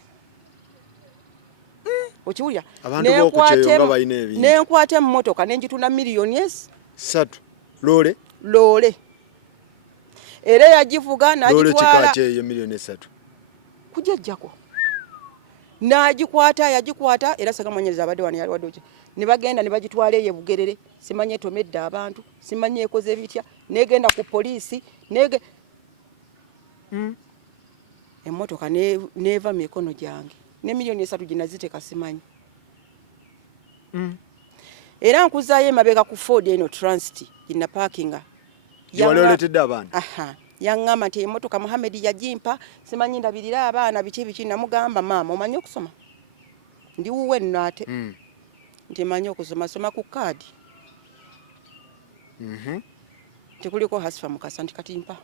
Okiwulira? Abantu b'okukyeyo nga balina ebintu. Nenkwata emmotoka nenjitunda miliyoni 3. Loole? Loole. Era yagivuga n'agitwala. Loole Kika Kyeyo miliyoni 3. Kujjako. N'agikwata yagikwata era sagamanyiriza abadde wano yali wadoje. Ne bagenda ne bagitwala ye Bugerere. Simanye tomedde abantu, simanye ekoze bitya, negenda ku poliisi, emmotoka neva mikono gyange. Ne miliyoni 3 ginaziteka simanyi. Era nkuzaayo emabega ku Ford eno Transit gina parkinga. Yaloletedde abaana. Yaŋŋamba nti emmotoka Muhammad yagimpa simanyi ndabirira abaana biki namugamba maama omanyi okusoma? Ndi wuwe nno ate. Nti manyi okusoma soma ku kaadi. Tekuliko hasifa mukasa nti katimpa.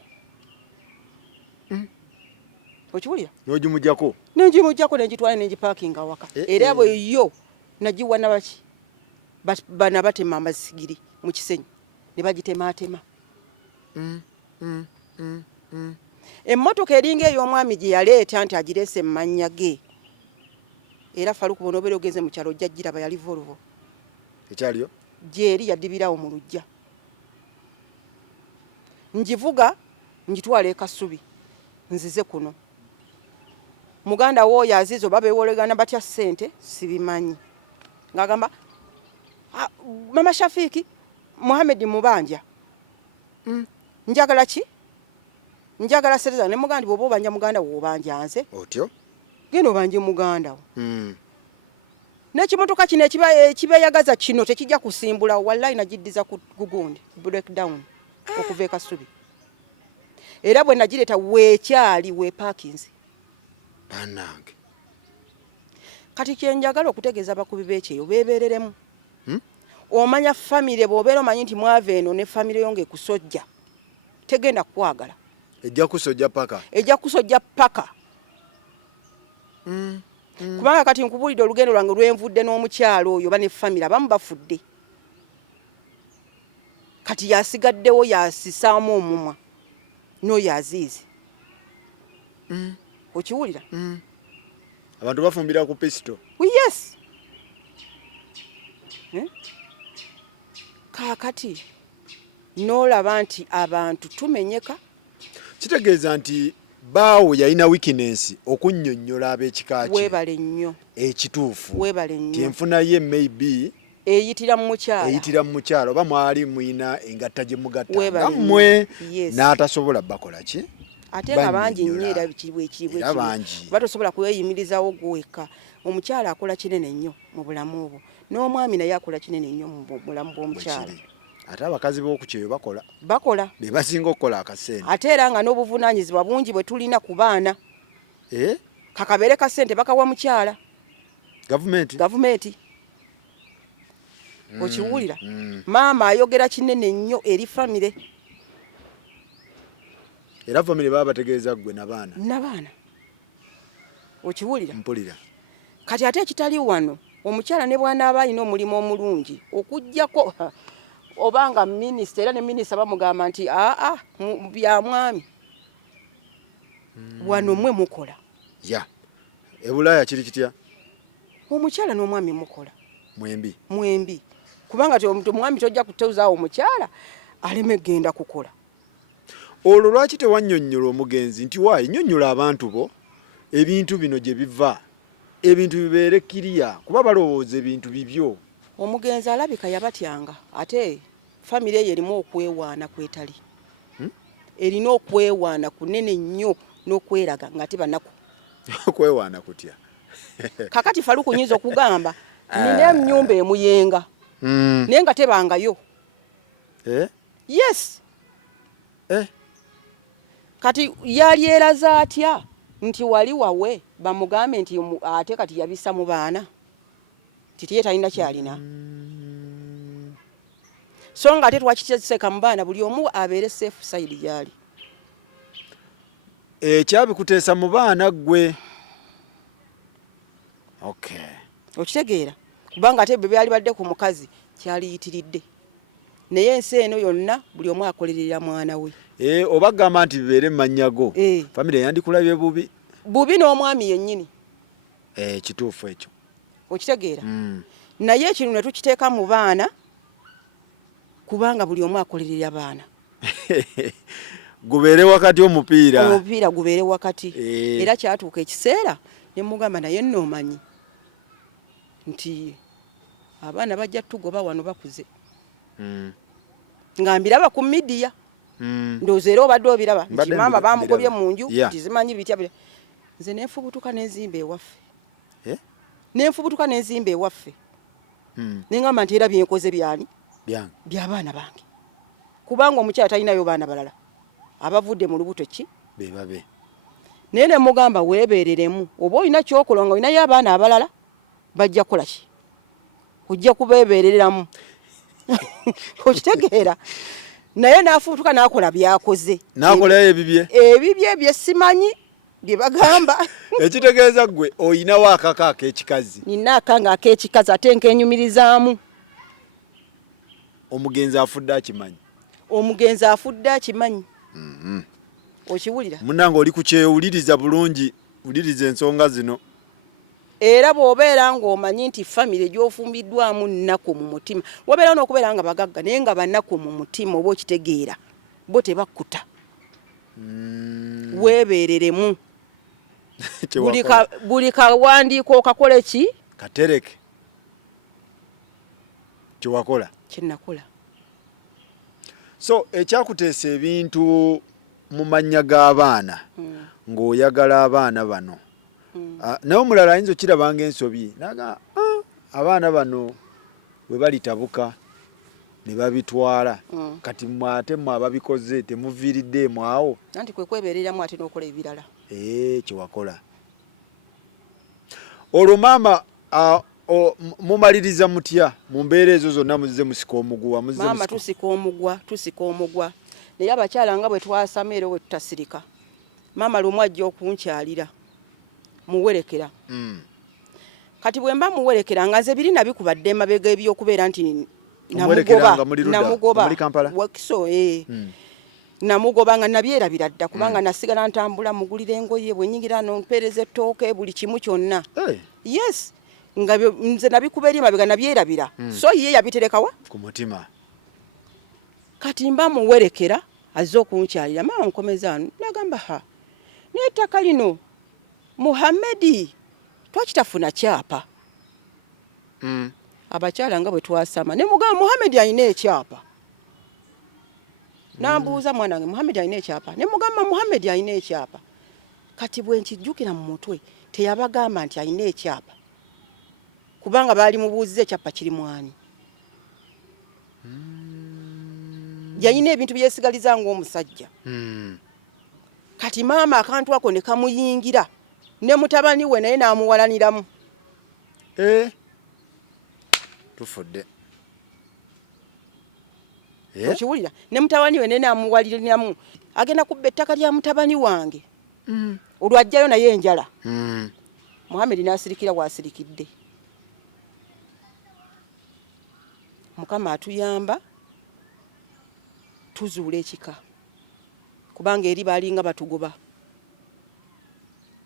Okiwulira? N'ogimujjako? Nenjimujjako nenjitwala nenjiparkinga waka. Era bwe yo nagiwa nabaki? Bana batema amasigiri mu kisenyi ne bagitematema. Emmotoka eringa ey'omwami gye yaleeta nti agirese mmanya ge. Era Faruku bonobere ogenze mu kyalo jjajjiraba yali Volvo. Ekyaliyo? Gyeri yadibirawo mu lujja. Njivuga njitwala ekasubi nzize kuno. Muganda woyo azizo babewolegana batya ssente sibimanyi. Ngagamba Mama Shafiki Muhammad Mubanja. Njagala ki? Njagala sereza ne mugandi bobo obanja muganda wo obanja nze. Otyo? Geno banje muganda wo. N'ekimotoka kino ekibeyagaza kino tekijja kusimbula wallahi najiddiza ku gugundi breakdown okuva e Kasubi. Era bwe nagireeta weekyali we parkings. Banange. Kati kyenjagala okutegeeza abakubi b'ekyeyo beebereremu. Omanya family bw'obeera omanyi nti mwava eno ne family yonge kusojja. Tegenda kwagala. Ejja kusojja paka. Ejja kusojja paka. Kubanga kati nkubulidde olugendo lwange lwenvudde n'omukyalo oyo bane family abamu bafudde. Kati yasigaddewo yasisaamu omumwa. N'oyo aziizi. Okiwulira? Abantu bafumbira ku pisto. Yes. Kakati n'olaba nti abantu tumenyeka. Kitegeeza nti baawo yalina weakness okunnyonnyola ab'ekika kye. Weebale nnyo. Ekituufu. Weebale nnyo. Enfuna ye maybe eyitira mu mukyala. Eyitira mu mukyala oba mwali muyina engatta gye mugatta. Weebale n'atasobola bakola ki? Ate nga bangi nnyo era bikibwe batosobola kweyimirizawo gweka. Omukyala akola kinene nnyo mu bulamu obwo. N'omwami naye akola kinene nnyo mu bulamu bw'omukyala. Ate abakazi b'okukyeyo bakola. Bakola. Be basinga okukola akasente. Ate era nga n'obuvunaanyizibwa bungi bwe tulina ku baana. Kakabeere ka ssente bakawa mukyala. Gavumenti. Okiwulira? Maama ayogera kinene nnyo eri famire. Era famire baba bategeeza gwe n'abaana. N'abaana. Okiwulira? Mpulira. Kati ate ekitali wano omukyala ne bw'anaaba alina omulimu omulungi okuggyako obanga minisita era ne minisita bamugamba nti bya mwami wano mwe mukola. Ya. Ebulaya kiri kitya? Omukyala n'omwami mukola. Mwembi. Kubanga omwami tojja kuteuzawo omukyala aleme genda kukola. Olwo lwaki tewannyonnyola omugenzi nti waayi nnyonnyola abantu bo ebintu bino gye biva ebintu bibeere kiriya kuba balowooza ebintu bibyo. Omugenzi alabika yabatyanga ate famire ye erimu okwewaana kwetali. Erina okwewaana kunene nnyo n'okweraga nga tebanaku. Okwewaana kutya? Kakati Faruku nyinza okugamba nina ennyumba emuyenga. Naye nga tebangayo. Yes. Kati yali eraza atya nti wali wawe bamugambe nti ate kati yabisa mu baana. Titiye talina kyalina. So nga ate twakiteseka mu baana buli omu abeere safe side yali. Ekyabikuteesa mu baana ggwe. Okay. Okitegeera kubanga ate bwe byali badde ku mukazi kyaliyitiridde naye ensi eno yonna buli omu akolerera mwana we. Oba gamba nti bibeere mmanyago famire yandikulabye bubi n'omwami yennyini. Kituufu ekyo. Okitegeera naye ekino ne tukiteeka mu baana kubanga buli omu akolerera baana. Gubeere wakati omupiira gubeere wakati. Era kyatuuka ekiseera ne mugamba naye nno omanyi nti abaana bajja tugoba wano bakuze. Nga mbiraba ku midiya. Ndowooza era obadde obiraba nti maama bamugobye mu nju nti zimanyi bitya. Nze neefubutuka n'enzimba ewaffe. Neefubutuka n'enzimba ewaffe. Nengamba nti era byenkoze byani? By'abaana bange. Kubanga omukyala talinayo baana balala. Abavudde mu lubuto ki? Bebabe. Naye ne mugamba weebeereremu. Oba olina kyokola nga olinayo abaana abalala bajja kukola ki? Ojja kubeebereramu. Okitegeera? Naye n'afuutuka n'akola byakoze. N'akola ebibye? Ebibye bye simanyi bye bagamba. Ekitegeeza ggwe oyinawo akaka ak'ekikazi. Nina akanga ak'ekikazi ate nkenyumirizaamu. Omugenzi afudde akimanyi? Omugenzi afudde akimanyi. Okiwulira? Munnange oli ku Kyeyo wuliriza bulungi, wuliriza ensonga zino. Era bw'obeera ng'omanyi nti famire gy'ofumbiddwamu nnaku mu mutima wabeera n'okubeera nga bagagga naye nga bannaku mu mutima oba okitegeera bo tebakkuta. Weebeereremu. Buli kawandiiko okakole ki? Katereke. Kyewakola? Kyennakola. So ekyakuteesa ebintu mu mannya g'abaana ng'oyagala abaana bano. Naye omulala ayinza okirabanga ensobi naga abaana bano bwe balitabuka ne babitwala kati mwate mwe ababikoze temuviiridde mwawo. Anti kwe kwebeereramu ate n'okola ebirala. Kyewakola. Olwo maama mumaliriza mutya mu mbeera ezo zonna muzize musika omuguwa? Maama tusika omugwa. Naye abakyala nga bwe twasama era bwe tutasirika. Maama lumu ajja okunkyalira. Muwerekera. Kati bwe mba muwerekera nga nze biri nabikubadde emabega ebyokubeera nti namugoba muri Kampala. Wakiso namugoba nga nabyerabira dda kubanga nasigala ntambula mugulira engoye bwe nyingira nompeereza ettooke buli kimu kyonna. Yes. Nga nze nabikuba eri emabega nabyerabira. So ye yabiterekawa? Ku mutima. Kati mba muwerekera azze okunkyalira maama nkomeza nagamba n'ettaka lino Muhammedi twakitafuna kyapa. Abakyala nga bwe twasama ne mugamba Muhammedi alina ekyapa. Nambuuza mwana wange Muhammedi alina ekyapa. Ne mugamba Muhammedi alina ekyapa. Kati bwe nkijjukira mu mutwe teyabagamba nti alina ekyapa. Kubanga baali mubuuziza ekyapa kiri mwani. Yalina ebintu byesigaliza ng'omusajja. Kati maama akantu ako ne kamuyingira. Ne mutabani we naye n'amuwalaniramu. Tufudde. Okiwulira? Ne mutabani we naye n'amuwalaniramu. Agenda kubba ettaka lya mutabani wange. Olwajjayo naye enjala. Muhammedi n'asirikira w'asirikidde. Mukama atuyamba tuzuula ekika. Kubanga eri baalinga batugoba.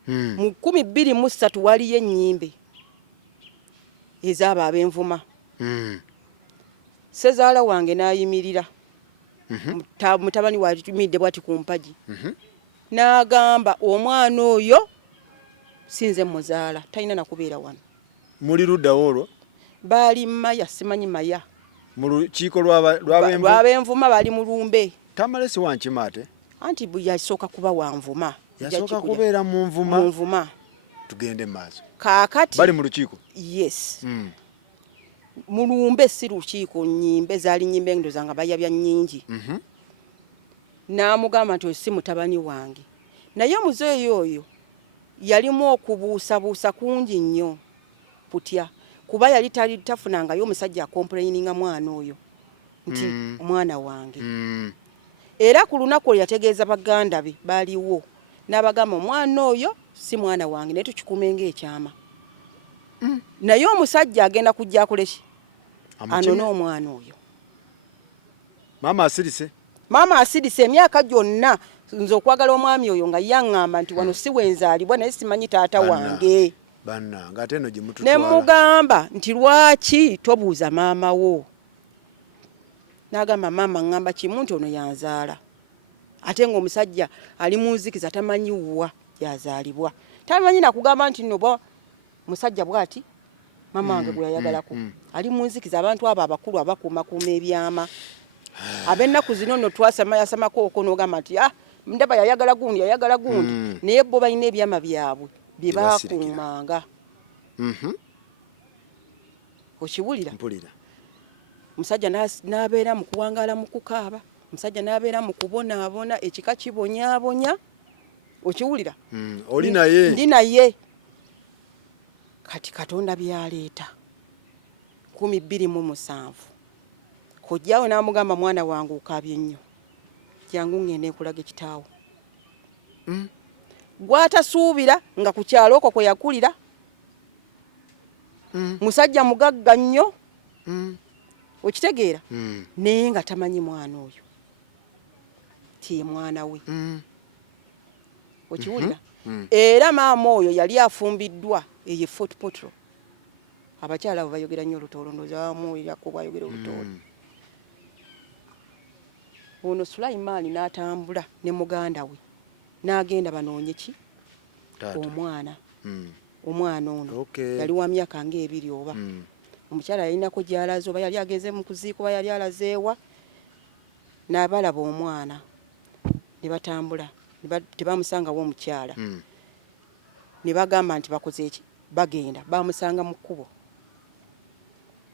Mu 2023 waliyo ennyimbe ez'abo ab'envuma. Sezaala wange n'ayimirira. Mutabani watumidde bwati ku mpagi. N'agamba omwana oyo sinze muzaala talina nakubeera wano. Muli ludda olwo? Baali Maya simanyi Maya. Mu lukiiko lw'ab'envuma bali mu lumbe. Tamalesi wankima ate? Anti yasooka kuba wanvuma. Yasooka kubeera mu nvuma. Tugende maaso. Kaakati bali mu lukiiko? Yes. Mu lumbe si lukiiko, nnyimbe zaali nnyimbe ndoza nga bayabya nnyingi. N'amugamba nti si mutabani wange. Naye omuzeeyi oyo yalimu okubuusabuusa kungi nnyo putya. Kuba yali tafunangayo omusajja akomplaininga mwana oyo nti mwana wange. Era ku lunaku yategeeza baganda be baaliwo n'abagamba omwana oyo si mwana wange naye tukikumenga ekyama naye omusajja agenda kujja akoleki anone omwana oyo. Mama asirise emyaka gyonna nze okwagala omwami oyo nga yaŋŋamba nti wano si wenzaalibwa naye simanyi taata wange. Bannange ate eno gye mututwala. Ne mugamba nti lwaki tobuuza maama wo? N'agamba maama ŋŋamba kimu nti ono yanzaala. Ate ng'omusajja ali mu nzikiza tamanyi wa yazaalibwa. Tamanyi nakugamba nti nno musajja bw'ati maama wange gwe yayagalako. Ali mu nzikiza abantu abo abakulu abakuumakuuma ebyama. Ab'ennaku zino nno yasamako oko n'ogamba nti ndaba yayagala gundi naye bo balina ebyama byabwe bye bakuumanga. Okiwulira? Mpulira. Musajja n'abeera mu kuwangaala mu kukaaba, musajja n'abeera mu kubonaabona ekika kibonyaabonya. Okiwulira? Oli naye. Ndi naye. Kati Katonda byaleeta 2027 kojjaawe n'amugamba mwana wange okaabye nnyo jangu ngende nkulaga kitaawo. Gwatasuubira nga ku kyalo okwo kwe yakulira musajja mugagga nnyo. Okitegeera? Naye nga tamanyi mwana oyo ti mwana we. Okiwulira? Era maama oyo yali afumbiddwa eyo Fort Potro. Abakyala abo bayogera nnyo olutoolo ndowooza bamuwulirako bwayogera olutoolo. Ono Sulaiman n'atambula ne muganda we n'agenda banoonye ki omwana. Omwana ono yali wa myaka ng'ebiri oba. Omukyala yalinako gy'alaze oba yali ageze mu kuziika oba yali alazeewa n'abalaba omwana ne batambula tebamusangawo omukyala. Ne bagamba nti bakoze eki bagenda bamusanga mu kkubo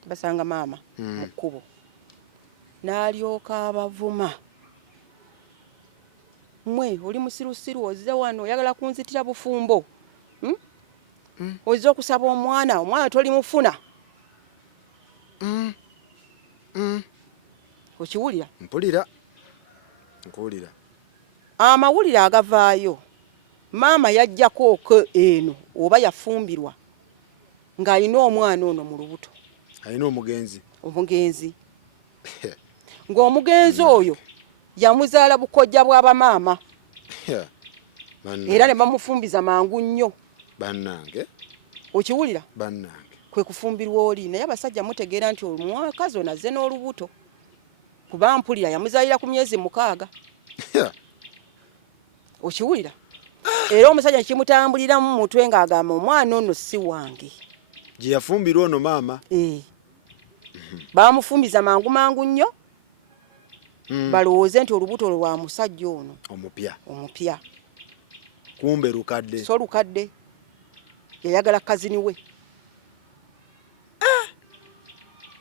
basanga maama mu kkubo n'alyoka abavuma. Mmwe oli musirusiru ozze wano oyagala kunzitira bufumbo. Ozze okusaba omwana tolimufuna. Okiwulira? Mpulira. Nkuwulira. Amawulire agavaayo maama yajjako ko eno oba yafumbirwa ng'alina omwana ono mu lubuto. Alina omugenzi. Ng'omugenzi oyo yamuzaala bukojja bw'abamaama. Era ne bamufumbiza mangu nnyo. Bannange. Okiwulira? Bannange. Kwe kufumbirwa oli naye abasajja mutegeera nti omwakazi ono azze n'olubuto. Kuba mpulira yamuzaalira ku myezi 6. Okiwulira? Era omusajja kimutambuliramu mutwe ng'agamba omwana ono si wange. Gye yafumbirwa ono maama. Bamufumbiza mangu nnyo. Balowooze nti olubuto lwa musajja ono omupya. Kumbe lukadde. So lukadde. Yayagala kazini we.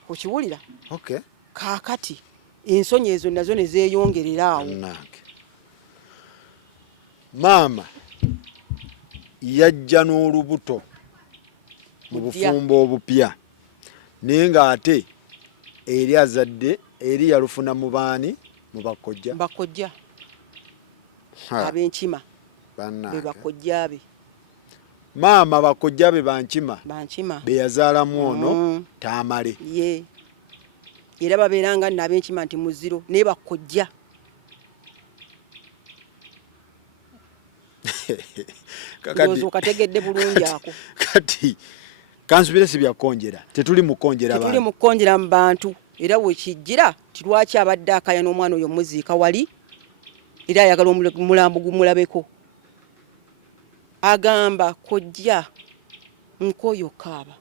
Okiwulira? Kaakati ensonyi ezo nazo ne zeeyongerera awo. Maama yajja n'olubuto mu bufumbo obupya naye ng'ate eri azadde eri yalufuna mu baani mu bakojja ab'enkima be bakojja be. Maama bakojja be bankima be yazaalamu ono taamale. Era babeeranga nno ab'enkima nti muziro naye bakojja. Kategedde bulungi ako. Kati kansubire si byakonjera. Tetuli mukonjera mu bantu. Era wekijjira tilwaki abadde akaya n'omwana oyo muziika wali era ayagala omulambo gumulabeko. Agamba kojja nkoyo kaaba.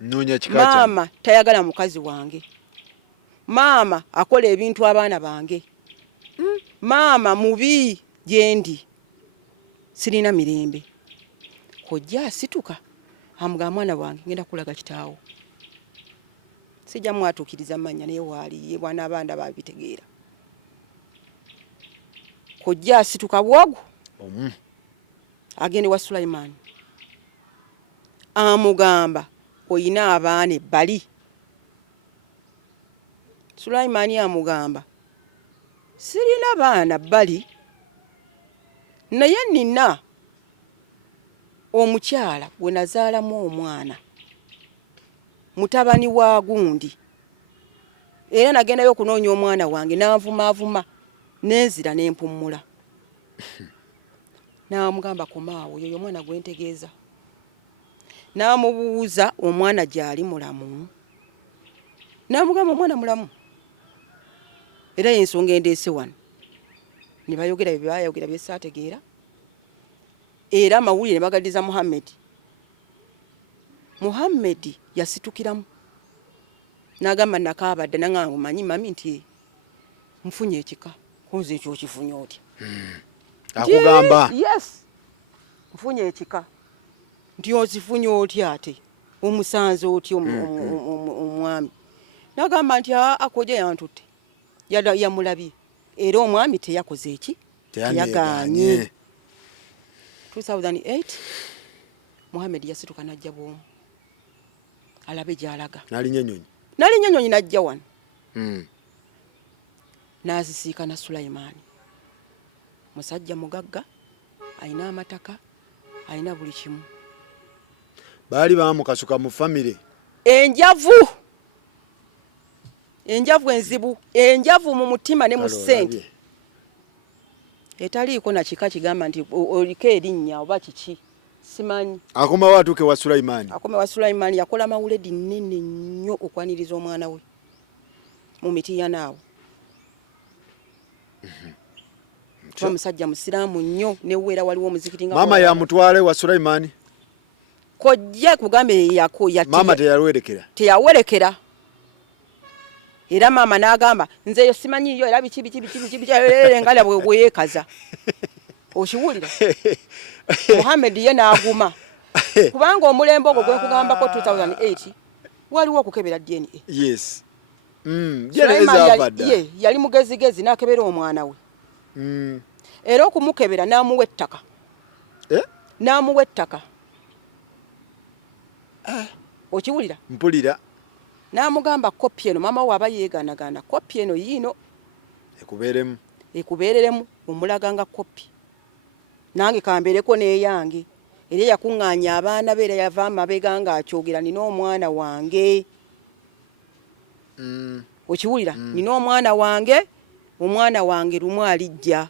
Noonya kika maama tayagala mukazi wange. Maama akola ebintu abaana bange. Maama mubi gyendi. Sirina mirembe. Kojja asituka amugamba mwana wange ngenda kulaga kitaawo. Sijja mwatuukiriza manya naye waali ye bwana abanda babitegeera. Kojja asituka bwogu agende wa Sulaiman. Amugamba oyina abaana ebbali. Sulaiman amugamba sirina baana bbali naye nina omukyala we nazaalamu omwana mutabani wa gundi era nagendayo okunoonya omwana wange n'anvumaavuma n'enzira n'empummula n'amugamba komaawo yoyo omwana gwe ntegeeza n'amubuuza omwana gy'ali mulamu n'amugamba omwana mulamu era y'ensonga endeese wano ne bayogera bye baayogera bye saategeera era amawulire ne bagaddiza Muhammad yasitukiramu n'agamba nakaabadde nangamba manyi mami nti nfunye ekika kunze ekyo kifunye otya akugamba yes nfunye ekika nti ozifunye otya ate omusanze otya omwami n'agamba nti akoje yantutte yamulabye era omwami teyakoze eki teyagaanye 2008 Muhammad yasituka najja bwomu alabe gy'alaga nali nyonyonyi najja wano n'azisiikana Sulaimaani musajja mugagga alina amataka alina buli kimu baali bamukasuka mu famire enjavu enzibu enjavu mu mutima ne mu ssente etaliiko na kika kigamba nti oliko erinnya oba kiki simanyi akoma watuuke wa Sulaimaani yakola mawuledi nnene nnyo okwaniriza omwana we mu mitiya naawo kuba musajja musiraamu nnyo newera waliwo omuzikiti nga mama yamutwale wa Sulaimaani kojja kugambe mama teyawerekera era mama n'agamba nze yo simanyiyo era biki ngala bwe yeekaza okiwulira Muhammad ye n'aguma kubanga omulembe ogwo gwe kugambako 2008 waliwo okukebera DNA yes yali mugezigezi n'akebera omwana we era okumukebera n'amuwa ettaka okiwulira mpulira n'amugamba kopi eno mama we aba yeeganagana kopi eno yiino ekubeereremu omulaganga kopi nange kambeereko n'eyange era yakuŋŋaanya abaana be era yava amabega ng'akyogera nina omwana wange okiwulira nina omwana wange lumu alijja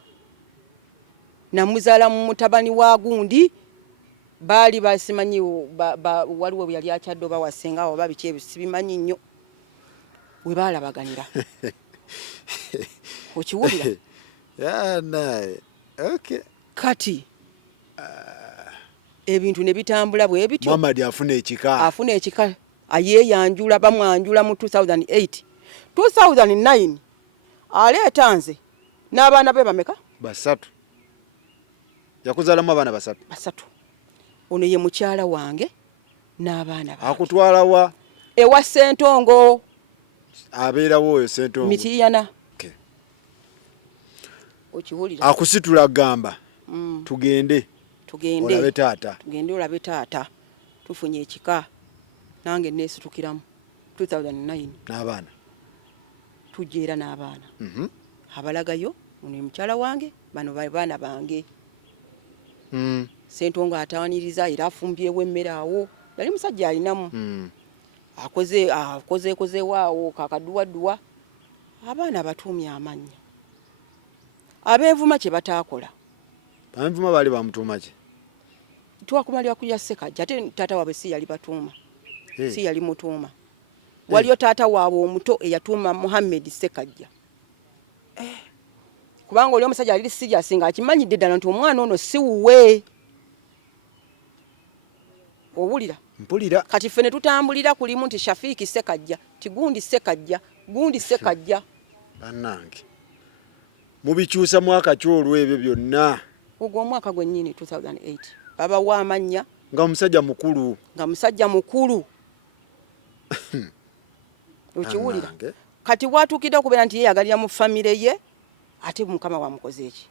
namuzaala mu mutabani wa gundi baali basimanyi waliwo yali akyadde oba wasenga oba biki ebyo sibimanyi nnyo we baalabaganira okiwulira kati ebintu ne bitambula bwe bityo Muhammad afuna ekika ayeeyanjula bamwanjula mu 2008 2009 aleeta nze n'abaana be bameka basatu yakuzaalamu abaana basatu ono ye mukyala wange n'abaana bange akutwala wa ewa Ssentongo abeerawo oyo Ssentongo mitiyana okiwulira akusitula gamba tugende olabe taata tufunye ekika nange neesitukiramu 2009 n'abaana tujja n'abaana abalagayo ono mukyala wange bano baana bange Ssentongo atawaniriza era afumbyewo emmere awo yali musajja alinamu akozeekozeewo awo kakaduwaduwa abaana batuumye amannya ab'envuma kye bataakola ab'envuma baali bamutuuma ki twakumalira kulya Ssekajja ate taata waabwe si yali batuuma si yali mutuuma waliyo taata waabwe omuto eyatuuma Muhammad Ssekajja kubanga oli omusajja ali serious nga akimanyidde ddala nti omwana ono si wuwe owulira mpulira kati ffe ne tutambulira kulimu nti Shafiiki Ssekajja tigundi Ssekajja bannange mubikyusa mwaka ki olwo ebyo byonna ogwo omwaka gwennyini 2008 babawa amannya nga musajja mukulu okiwulira kati watuukidde okubeera nti yeyagalira mu famire ye ate Mukama wamukoze eki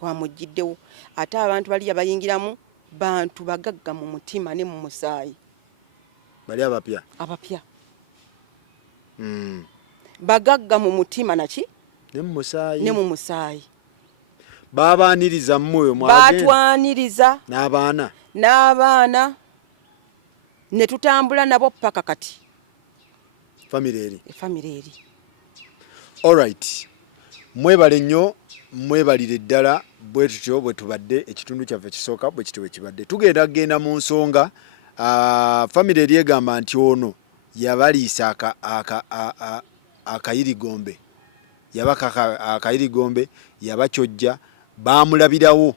wamugiddewo ate abantu bali abayingiramu bantu bagagga mu mutima ne mu musaayi bali abapya bagagga mu mutima naki ne mu musaayi babaniriza mmwe batwaniriza n'abaana ne tutambula nabo paka kati family eri. Alright, mwebale nnyo, mwebalire ddala bwe tutyo bwe tubadde ekitundu kyaffe kisooka bwe kitwe kibadde tugenda mu nsonga. Family eri egamba nti ono yabaliisa akayirigombe, yabaka akayirigombe, yabakyojja, baamulabirawo,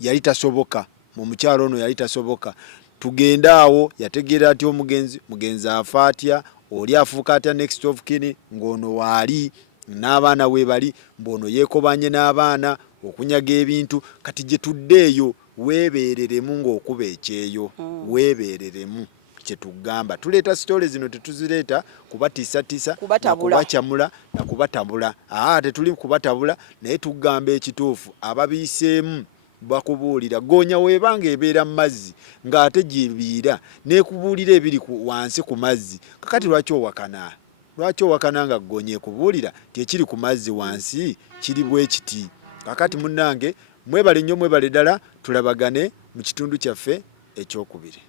yali tasoboka, mu mukyalo ono yali tasoboka. Tugenda awo yategeera ati mugenzi afa atya, oli afuuka atya next of kin, ng'ono waali n'abaana we bali, mbono yeekobanye n'abaana okunyaga ebintu. Kati gye tuddeeyo weebeereremu ng'okuba ekyeyo, weebeereremu kye tugamba. Tuleeta sitole zino tetuzireeta kubatiisatiisa, kubakyamula na kubatabula. Tetuli kubatabula, naye tugamba ekituufu. Ababiiseemu bakubuulira goonya weebanga ebeera mu mazzi ng'ate gyebiira neekubuulira ebiri wansi ku mazzi. Kakati lwaki owakana? Lwaki owakana nga goonya ekubuulira tekiri ku mazzi wansi kiri bwe kiti? Kakati munnange mwebale nnyo, mwebale ddala, tulabagane mu kitundu kyaffe ekyokubiri.